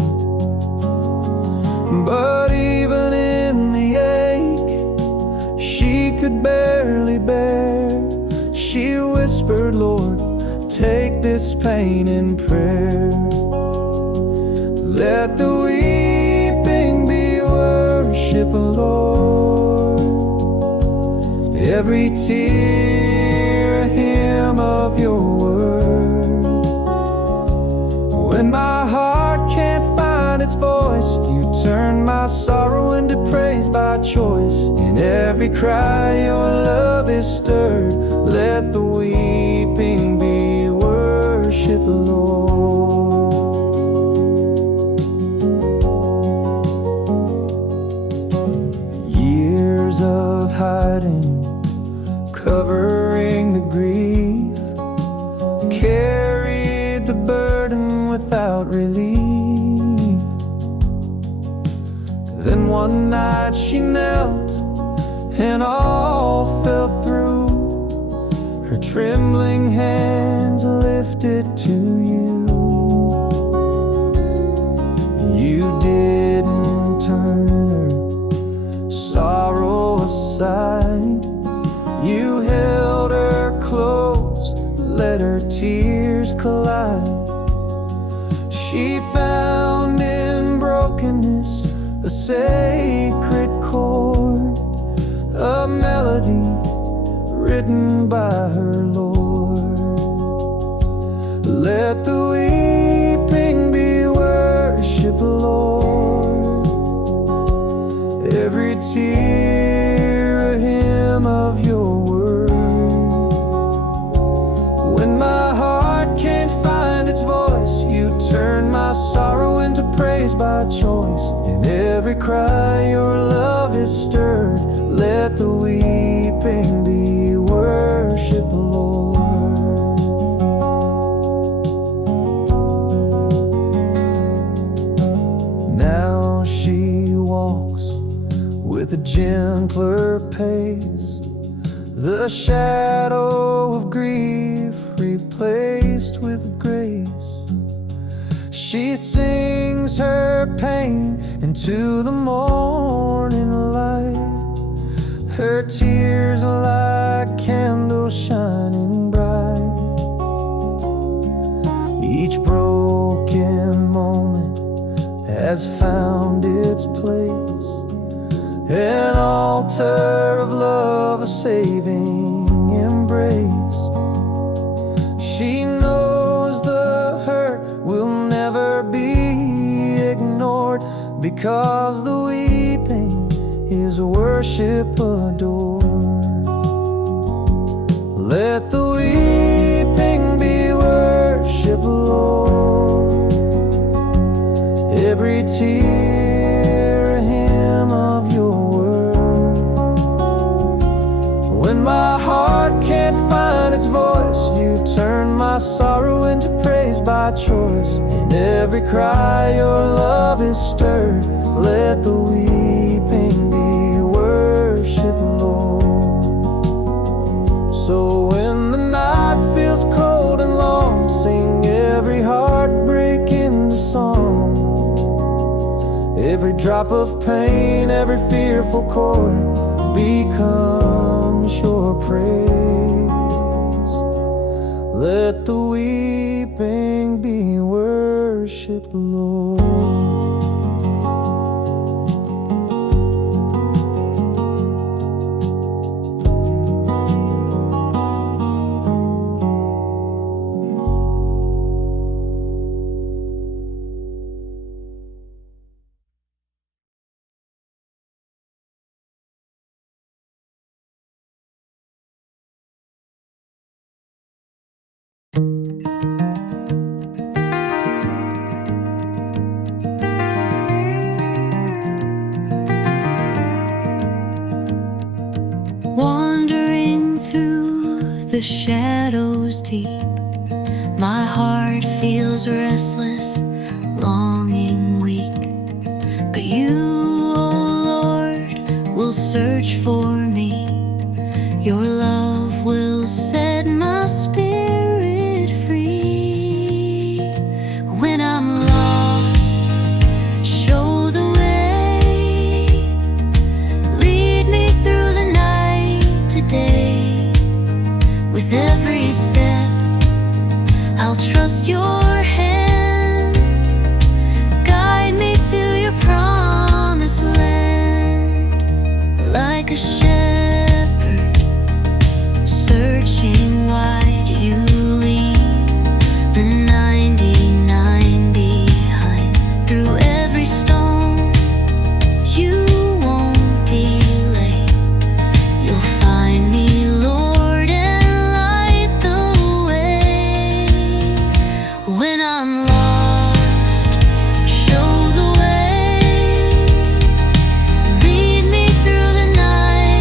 But even in the ache she could barely bear, she whispered, Lord, take this pain in prayer. Let the weeping be worship, Lord. Every tear a hymn of your word. When my heart can't find its voice, you turn my sorrow into praise by choice. In every cry your love is stirred. Let the weeping be worship, Lord. Years of hiding, covering the grief, carried the burden without relief. Then one night she knelt and all fell through. Her trembling hands lifted to you. You didn't turn her sorrow aside. You held her close, let her tears collide. She found in brokenness a sacred chord, a melody written by her Lord. Let the weeping be worship, Lord. Every tear a hymn of your word. When my heart can't find its voice, you turn my sorrow into praise by choice. In every cry your love is stirred. Let the weeping be worship, Lord. Now she walks with a gentler pace. the shadow of grief replaced with grace. She sings her pain into the morning light, her tears like candles shining bright. Each broken moment has found its place, an altar of love, a saving embrace. She knows the hurt will never be ignored, because the weeping is worship adored. Let the weeping be worship, Lord. Every tear a hymn of your word. When my heart can't find its voice, you turn my sorrow into praise by choice. In every cry your love is stirred. Let the weeping be worship, Lord. So when the night feels cold and long, sing every heartbreak into song. Every drop of pain, every fearful chord becomes your praise. Let the weeping be worship, Lord. Wandering through the shadows deep, my heart feels restless, longing, weak. But you, oh Lord, will search for me. Your love will set my spirit free. When I'm lost, show the way. Lead me through the night today. With every step, I'll trust your hand. Guide me to your promised land. Like a shepherd searching wide, you leave the 99 behind. Through every stone, you won't delay. You'll find me, Lord, and light the way. When I'm lost, show the way. Lead me through the night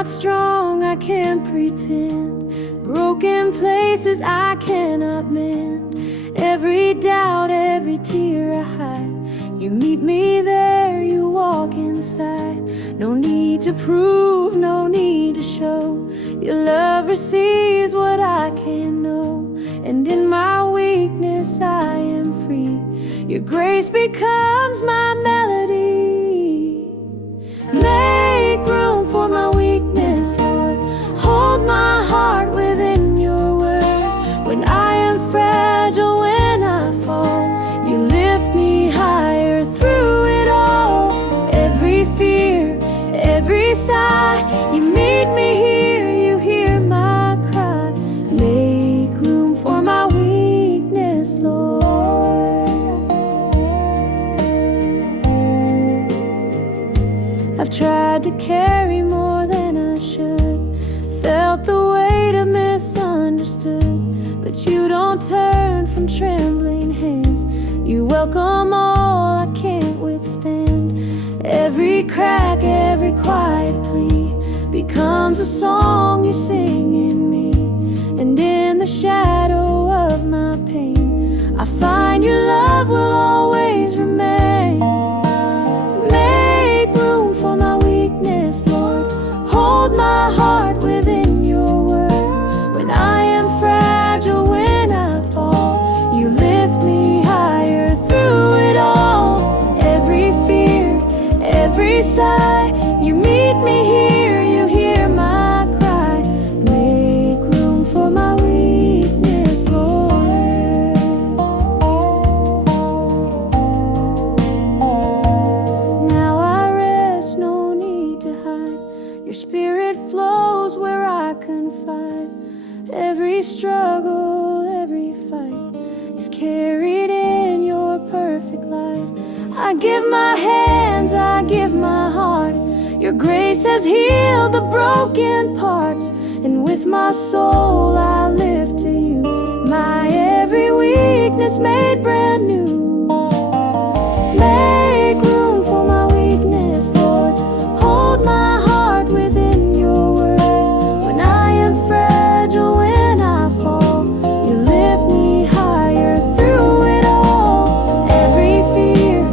not strong, I can't pretend. Broken places I cannot mend. Every doubt, every tear I hide, you meet me there, you walk inside. No need to prove, no need to show. Your love receives what I can't know. And in my weakness I am free. Your grace becomes my melody. Make room for my weakness, Lord. Hold my heart within your word. When I am fragile, when I fall, you lift me higher through it all. Every fear, every sigh, you meet me here, you hear my cry. Make room for my weakness, Lord. I've tried to carry more than I should, felt the weight of misunderstood, but you don't turn from trembling hands. You welcome all I can't withstand. Every crack, every quiet plea becomes a song you sing in me. And in the shadow of my pain, I find your love will always remain. Make room for my weakness, Lord. Hold my heart within your word. When I am fragile, when I fall, you lift me higher through it all. Every fear, every sigh, you meet me here, you hear my cry. Make room for my weakness, Lord. Now I rest, no need to hide. Your spirit flows where I confide. Every struggle, every fight is carried in your perfect light. I give my hands, I give my heart. Your grace has healed the broken parts, and with my soul I live to you. My every weakness made brand new. Make room for my weakness, Lord. Hold my heart within your word. When I am fragile, when I fall, you lift me higher through it all. Every fear,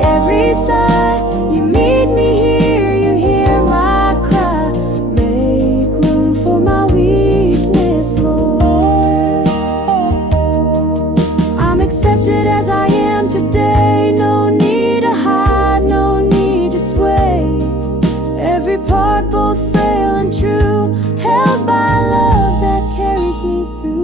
every sigh, you meet me here, you hear my cry. Make room for my weakness, Lord. I'm accepted as I am today. No need to hide, no need to sway. Every part both frail and true, held by love that carries me through.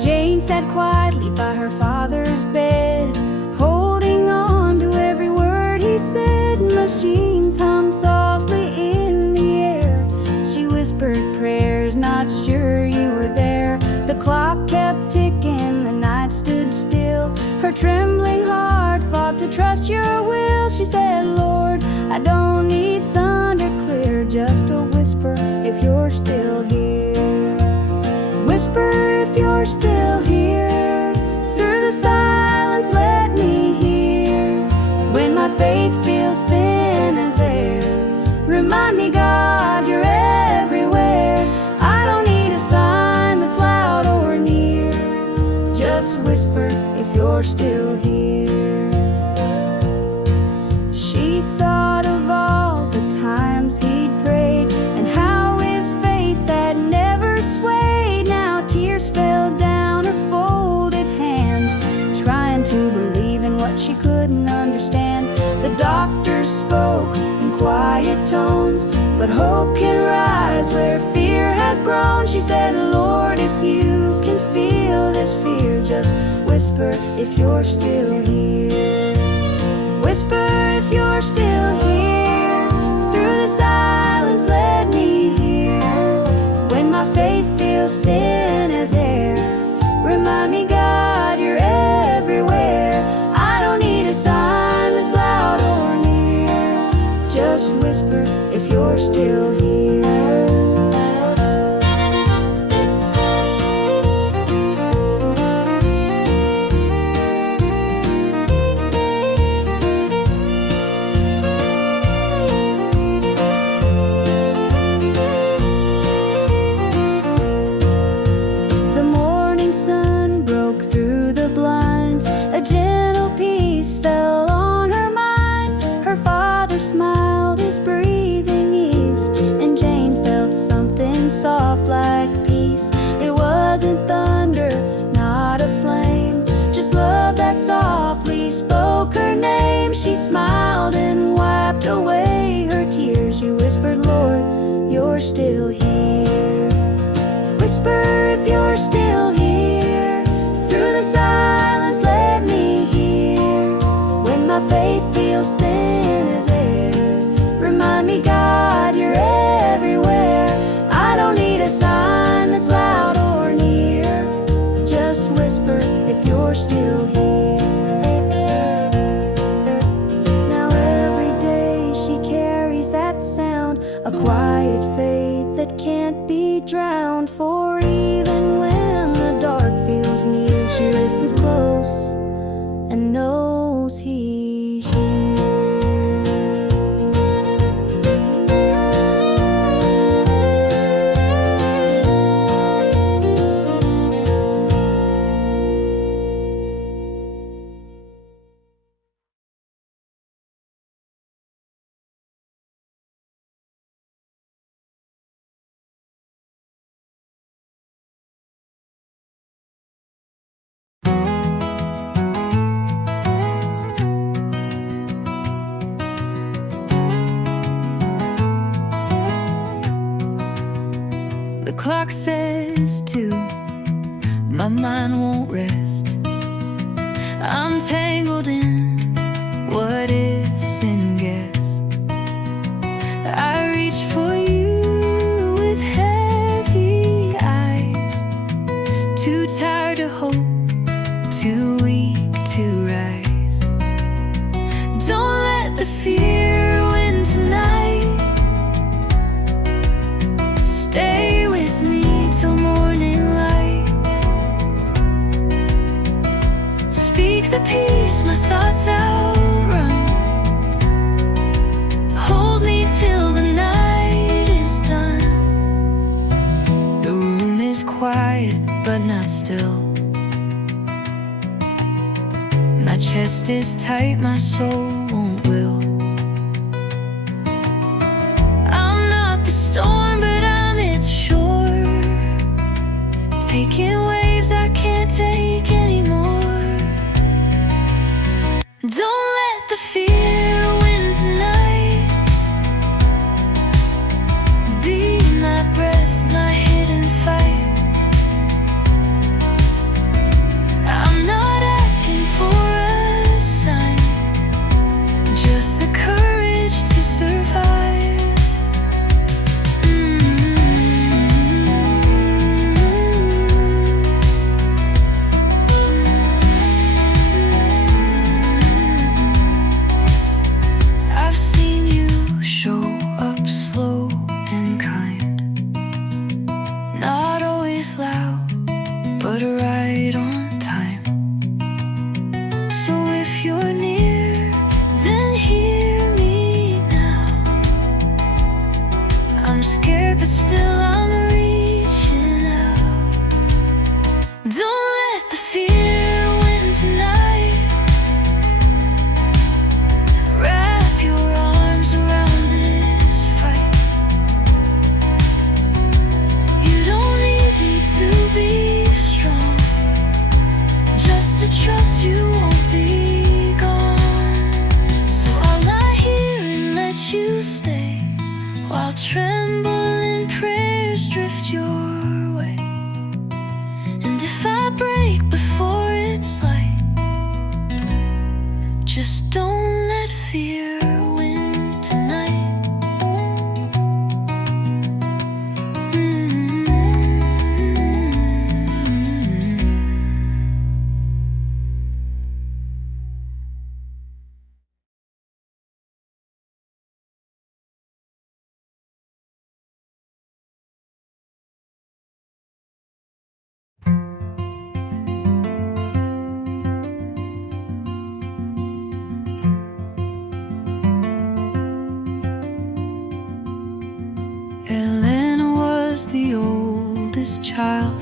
Jane sat quietly by her father's bed, holding on to every word he said. Machines hummed softly in the air. She whispered prayers, not sure you were there. The clock kept ticking, the night stood still. Her trembling heart fought to trust your will. She said, Lord, I don't need thunder clear, just a whisper if you're still here. Whisper if you're still here. Through the silence let me hear. When my faith feels thin as air, remind me, God, you're everywhere. I don't need a sign that's loud or near, just whisper if you're still here. She thought of all the times he'd prayed, and how his faith had never swayed. Now tears fell down her folded hands, trying to believe in what she couldn't understand. The doctors but hope can rise where fear has grown. She said, Lord, if you can feel this fear, just whisper if you're still here. Whisper if you're still here. Through the silence, let me hear. When my faith feels thin as air, remind me, God, you're everywhere. I don't need a sign that's loud or near. Just whisper if you're still here. Soft like peace. It wasn't thunder, not a flame, just love that softly spoke her name. She smiled and wiped away her tears. You whispered, Lord, you're still here. Whisper if you're still here. Through the silence, let me hear. When my faith feels thin as air, remind me, God, you're everywhere. I don't need a sign that's loud or near. Just whisper if you're still here. Now every day she carries that sound, a quiet faith that can't be drowned. For even when the dark feels near, she listens close and knows He's here. The clock says 2, my mind won't rest. I'm tangled in what ifs and guess. I reach for you with heavy eyes, too tired to hope, too weak to rise. Don't let the fear win tonight. Stay with me till morning light. Speak the peace my thoughts outrun. Hold me till the night is done. The room is quiet but not still. My chest is tight, my soul won't will. I'm not the storm, but I'm its shore, taking waves I can't take anymore. Don't let the fear win tonight. Be my breath, my hidden fight. I'm not asking for a sign, just the courage to survive. I've seen you show up slow and kind, not always loud, but right on time. So if you're near, then hear me now. I'm scared, but still I'm reaching out. Don't let the fear win tonight. Wrap your arms around this fight. You don't need me to be strong, just to trust you won't be gone. So I'll lie here and let you stay, while Just don't let fear win tonight. Ellen was the oldest child.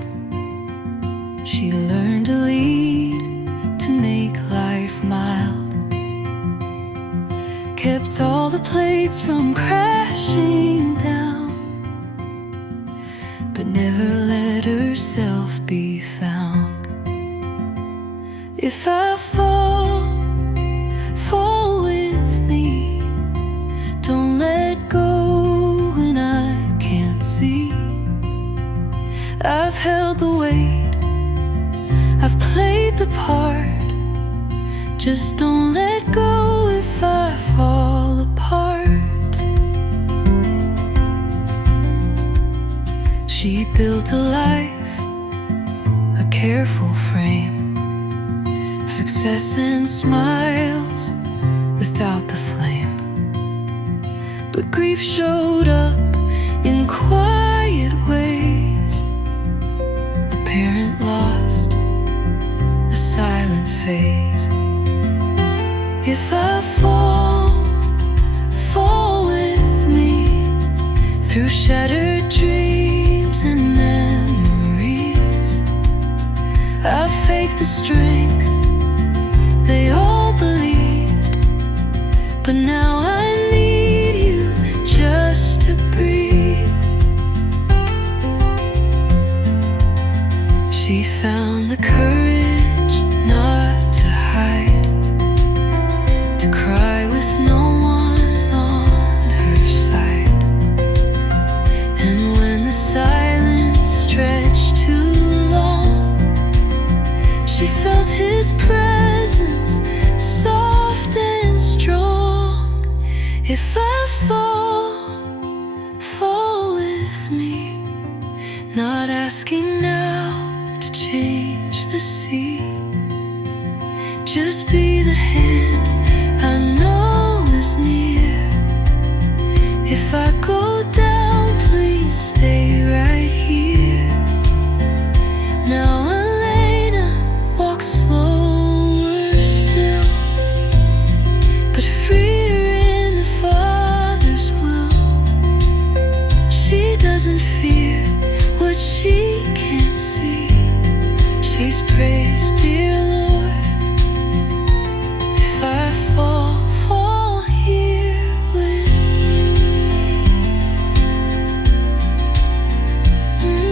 She learned to lead, to make life mild. Kept all the plates from crashing down, but never let herself be found. If I fall, fall with me. Don't let go when I can't see. I've held the weight, I've played the part. Just don't let go if I fall apart. She built a life, a careful frame, success and smiles without the flame. But grief showed up in quiet ways. A parent lost, a silent phase. If I fall, fall with me through shattered dreams and memories. I've faked the strength they all believed, but now I need you just to breathe. She found the courage not to hide, to cry with no one on her side. And when the silence stretched too long, she felt his presence, soft and strong. If I fall, fall with me, not asking now to change the sea. Just be the hand I know is near. If I go down, please stay right here. Now Elena walks slower still, but freer in the Father's will. She doesn't fear what she can't see. She's praised, dear Lord. If I fall, fall here with me.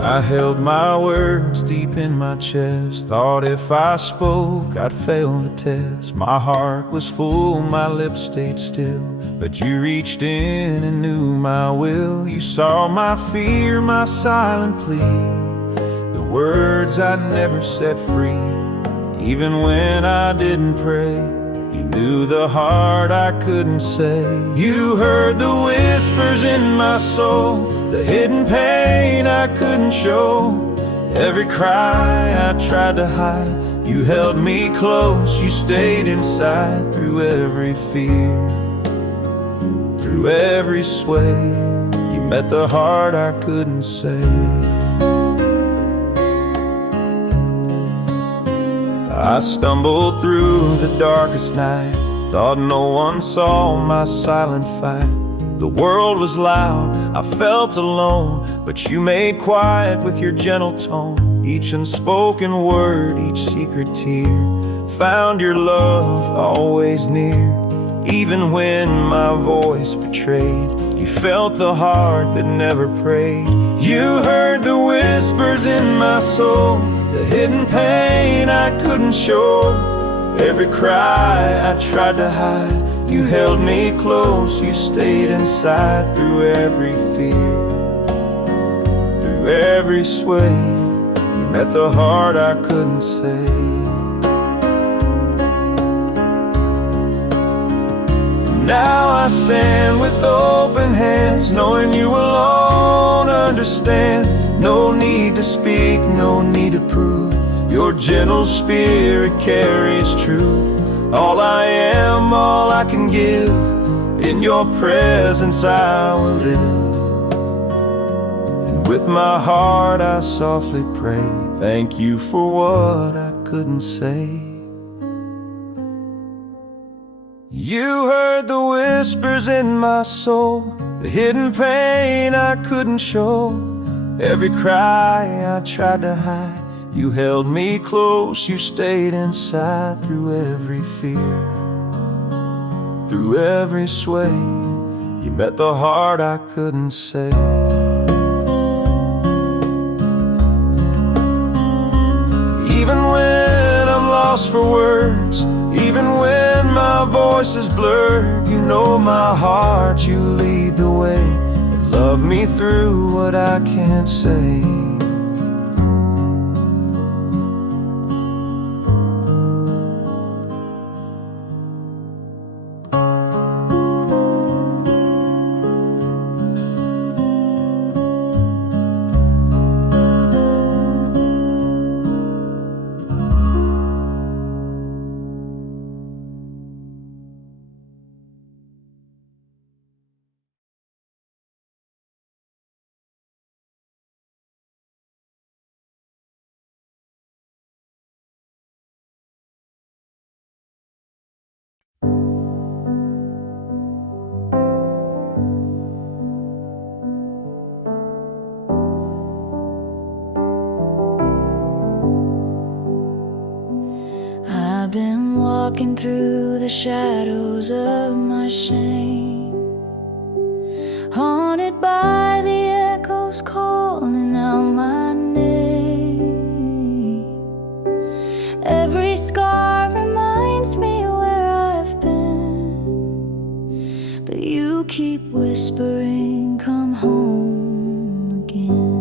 I held my words deep in my chest. Thought if I spoke, I'd fail the test. My heart was full, my lips stayed still. But you reached in and knew my will. You saw my fear, my silent plea, the words I'd never set free. Even when I didn't pray, you knew the heart I couldn't say. You heard the whispers in my soul, the hidden pain I couldn't show. Every cry I tried to hide, you held me close. You stayed inside through every fear, through every sway. You met the heart I couldn't save. I stumbled through the darkest night, thought no one saw my silent fight. The world was loud, I felt alone, but you made quiet with your gentle tone. Each unspoken word, each secret tear, found your love always near. Even when my voice betrayed, you felt the heart that never prayed. You heard the whispers in my soul, the hidden pain I couldn't show. Every cry I tried to hide, you held me close, you stayed inside through every fear, through every sway. You met the heart I couldn't say. Now I stand with open hands, knowing you alone understand. No need to speak, no need to prove. Your gentle spirit carries truth. All I am, all I can give, in your presence I will live. And with my heart I softly pray, thank you for what I couldn't say. You heard the whispers in my soul, the hidden pain I couldn't show. Every cry I tried to hide, you held me close, you stayed inside through every fear, through every sway. You met the heart I couldn't say. Even when I'm lost for words, even when my voice is blurred, you know my heart, you lead the way and love me through what I can't say. I've been walking through the shadows of my shame, haunted by the echoes calling out my name. Every scar reminds me where I've been, but you keep whispering, come home again.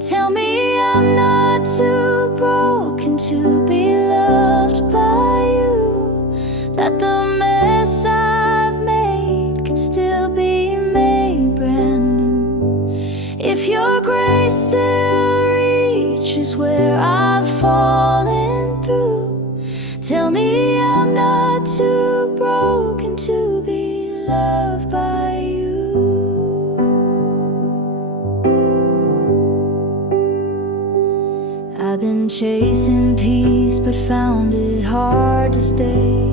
Tell me I'm not too broken to be loved by you, that the mess I've made can still be made brand new. If your grace still reaches where I've fallen through, tell me I'm not too broken to be loved by you. I've been chasing peace but found it hard to stay.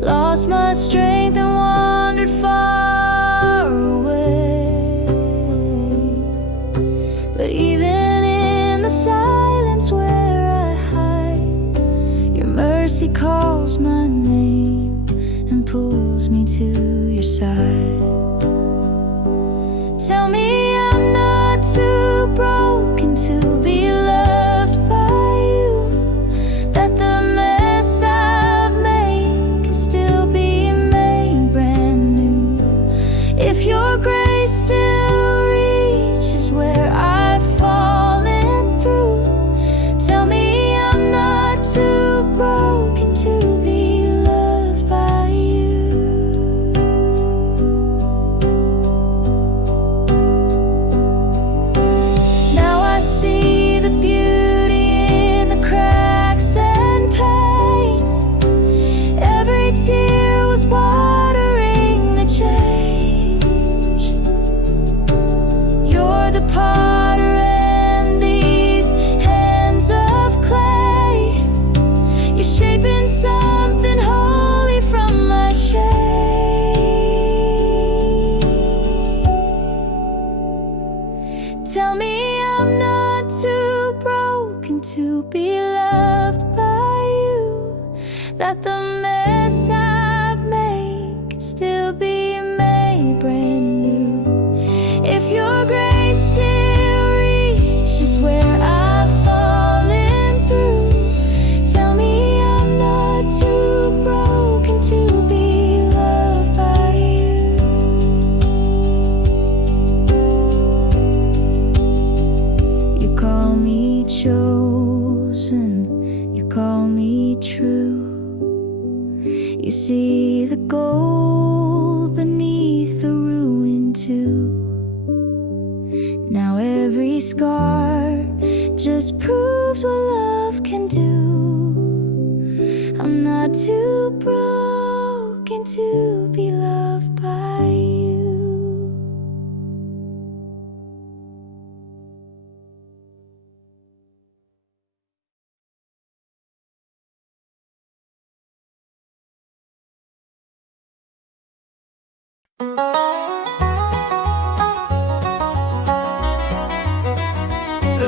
Lost my strength and wandered far away. But even in the silence where I hide, your mercy calls my name and pulls me to your side. Tell me I'm not too broken to be loved by you, that the mess I've made can still be made brand new. If your grace still reaches where I've fallen through, tell me I'm not too broken to be loved by you. Now I see the beauty in the cracks and pain. Every tear was watering the change. You're the potter and these hands of clay. You're shaping something holy from my shame. mess I've made can still be made brand new. If your grace still reaches where I've fallen through, tell me I'm not too broken to be loved by you. You call me chosen, you call me true. You see the gold beneath the ruin too. Now every scar just proves what love can do. I'm not too broken to be loved by you.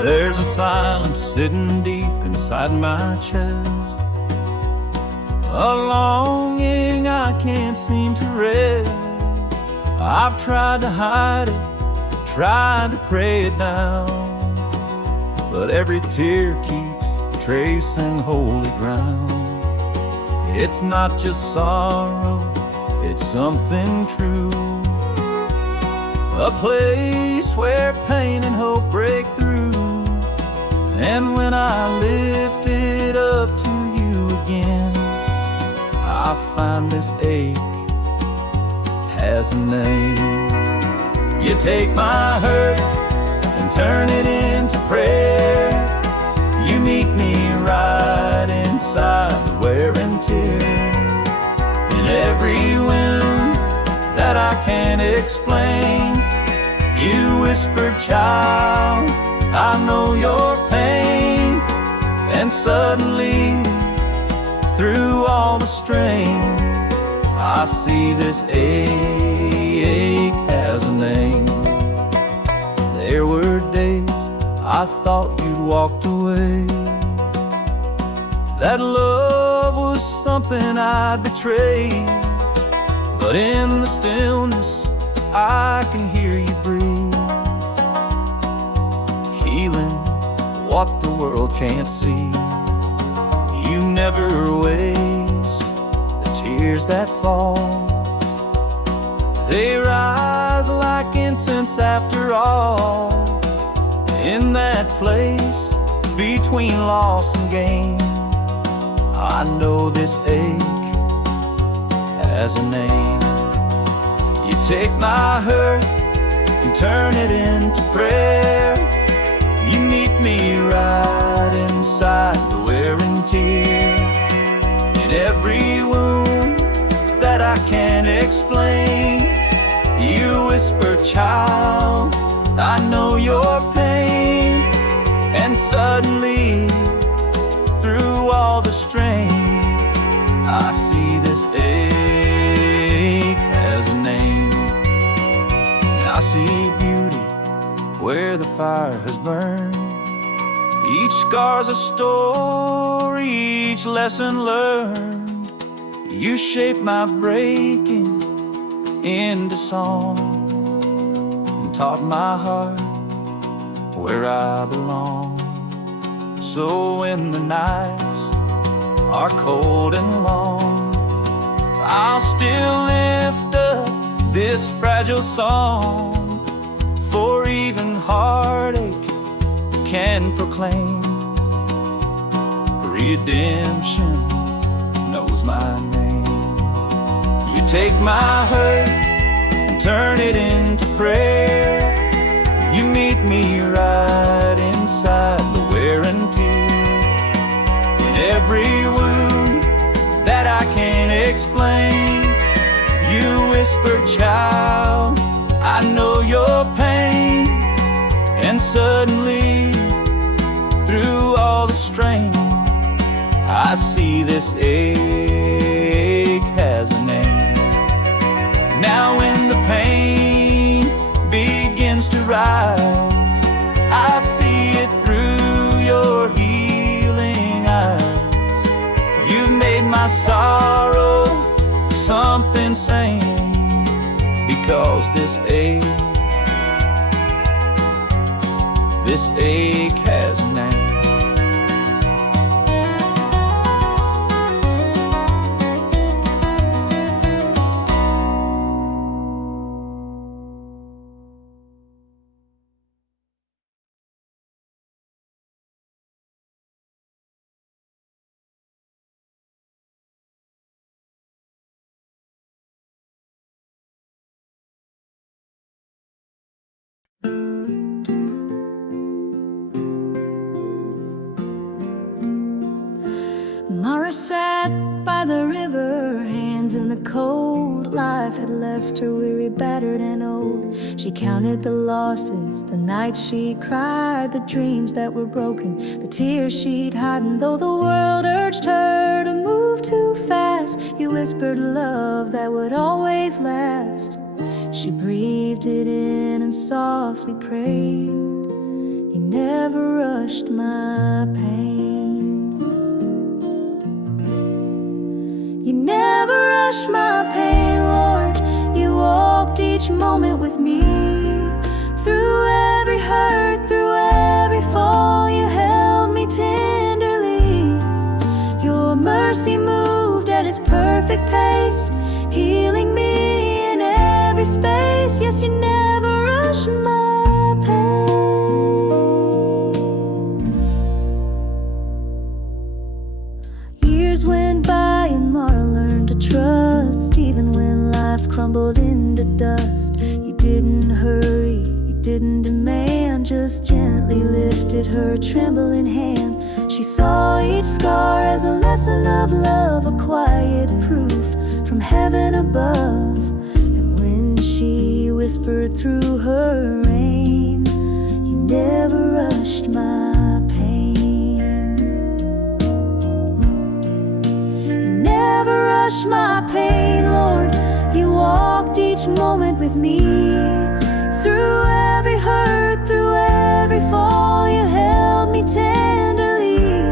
There's a silence sitting deep inside my chest, a longing I can't seem to rest. I've tried to hide it, tried to pray it down, but every tear keeps tracing holy ground. It's not just sorrow, it's something true, a place where pain and hope break through. And when I lift it up to you again, I find this ache has a name. You take my hurt and turn it into prayer. You meet me right inside the wear and tear. In every wound that I can't explain, you whisper, child, I know your pain. And suddenly, through all the strain, I see this ache has a name. There were days I thought you'd walked away, that love was something I'd betrayed. But in the stillness, I can hear you breathe, healing what the world can't see. You never waste the tears that fall, they rise like incense after all. In that place between loss and gain, I know this ache has a name. You take my hurt and turn it into prayer. You meet me right inside the wear and tear. In every wound that I can't explain, you whisper, child, I know your pain. And suddenly, through all the strain, I see this ache has a name. And I see beauty where the fire has burned. Each scar's a story, each lesson learned. You shape my breaking into song, and taught my heart where I belong. So when the nights are cold and long, I'll still lift up this fragile song. For even heartache can proclaim redemption knows my name. You take my hurt and turn it into prayer. You meet me right inside the wear and tear. In every wound that I can't explain, you whisper, child, I know your pain. And suddenly, through all the strain, I see this ache has a name. Now when the pain begins to rise, I see it through your healing eyes. You've made my sorrow because this ache has a name. Mara sat by the river, hands in the cold. Life had left her weary, battered and old. She counted the losses, the nights she cried, the dreams that were broken, the tears she'd hidden. Though the world urged her to move too fast, you whispered love that would always last. She breathed it in and softly prayed, you never rushed my pain. You never rushed my pain, Lord. You walked each moment with me. Through every hurt, through every fall, you held me tenderly. Your mercy moved at its perfect pace, healing me in every space. Yes, you never rushed my pain. Years went by and Mara learned to trust, even when life crumbled into dust. You didn't hurry, you didn't demand, just gently lifted her trembling hand. She saw each scar as a lesson of love, a quiet proof from heaven above. And when she whispered through her rain, you never rushed my pain. You never rushed my pain, Lord. You walked each moment with me. Through every hurt, through every fall, you held me tenderly.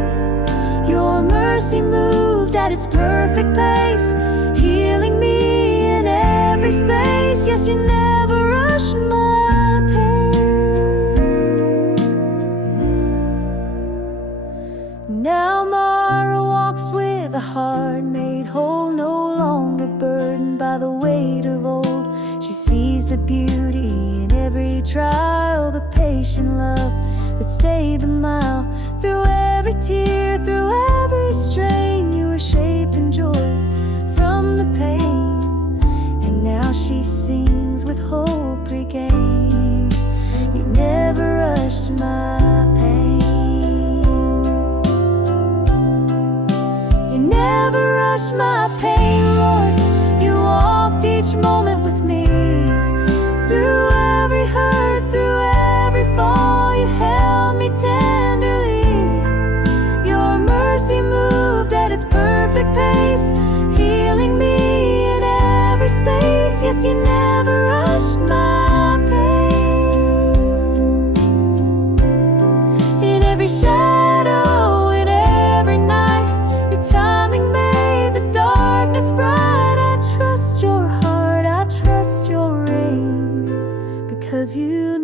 Your mercy moved at its perfect pace, healing me in every space. Yes, you never rushed my pain. Now Mara walks with a heart made whole, no longer burdened by the weight of old. She sees the beauty in every trial, the patient love that stayed the mile. Through every tear, through every strain, you were shaping joy from the pain. And now she sings with hope regained. You never rushed my pain. You never rushed my pain, Lord. You walked each moment with me. Through every hurt, through every fall, you held me tenderly. Your mercy moved at its perfect pace, healing me in every space. Yes, you never rushed my pain. In every shadow, in every night, your timing made the darkness bright. I trust your heart, I trust your rain, because you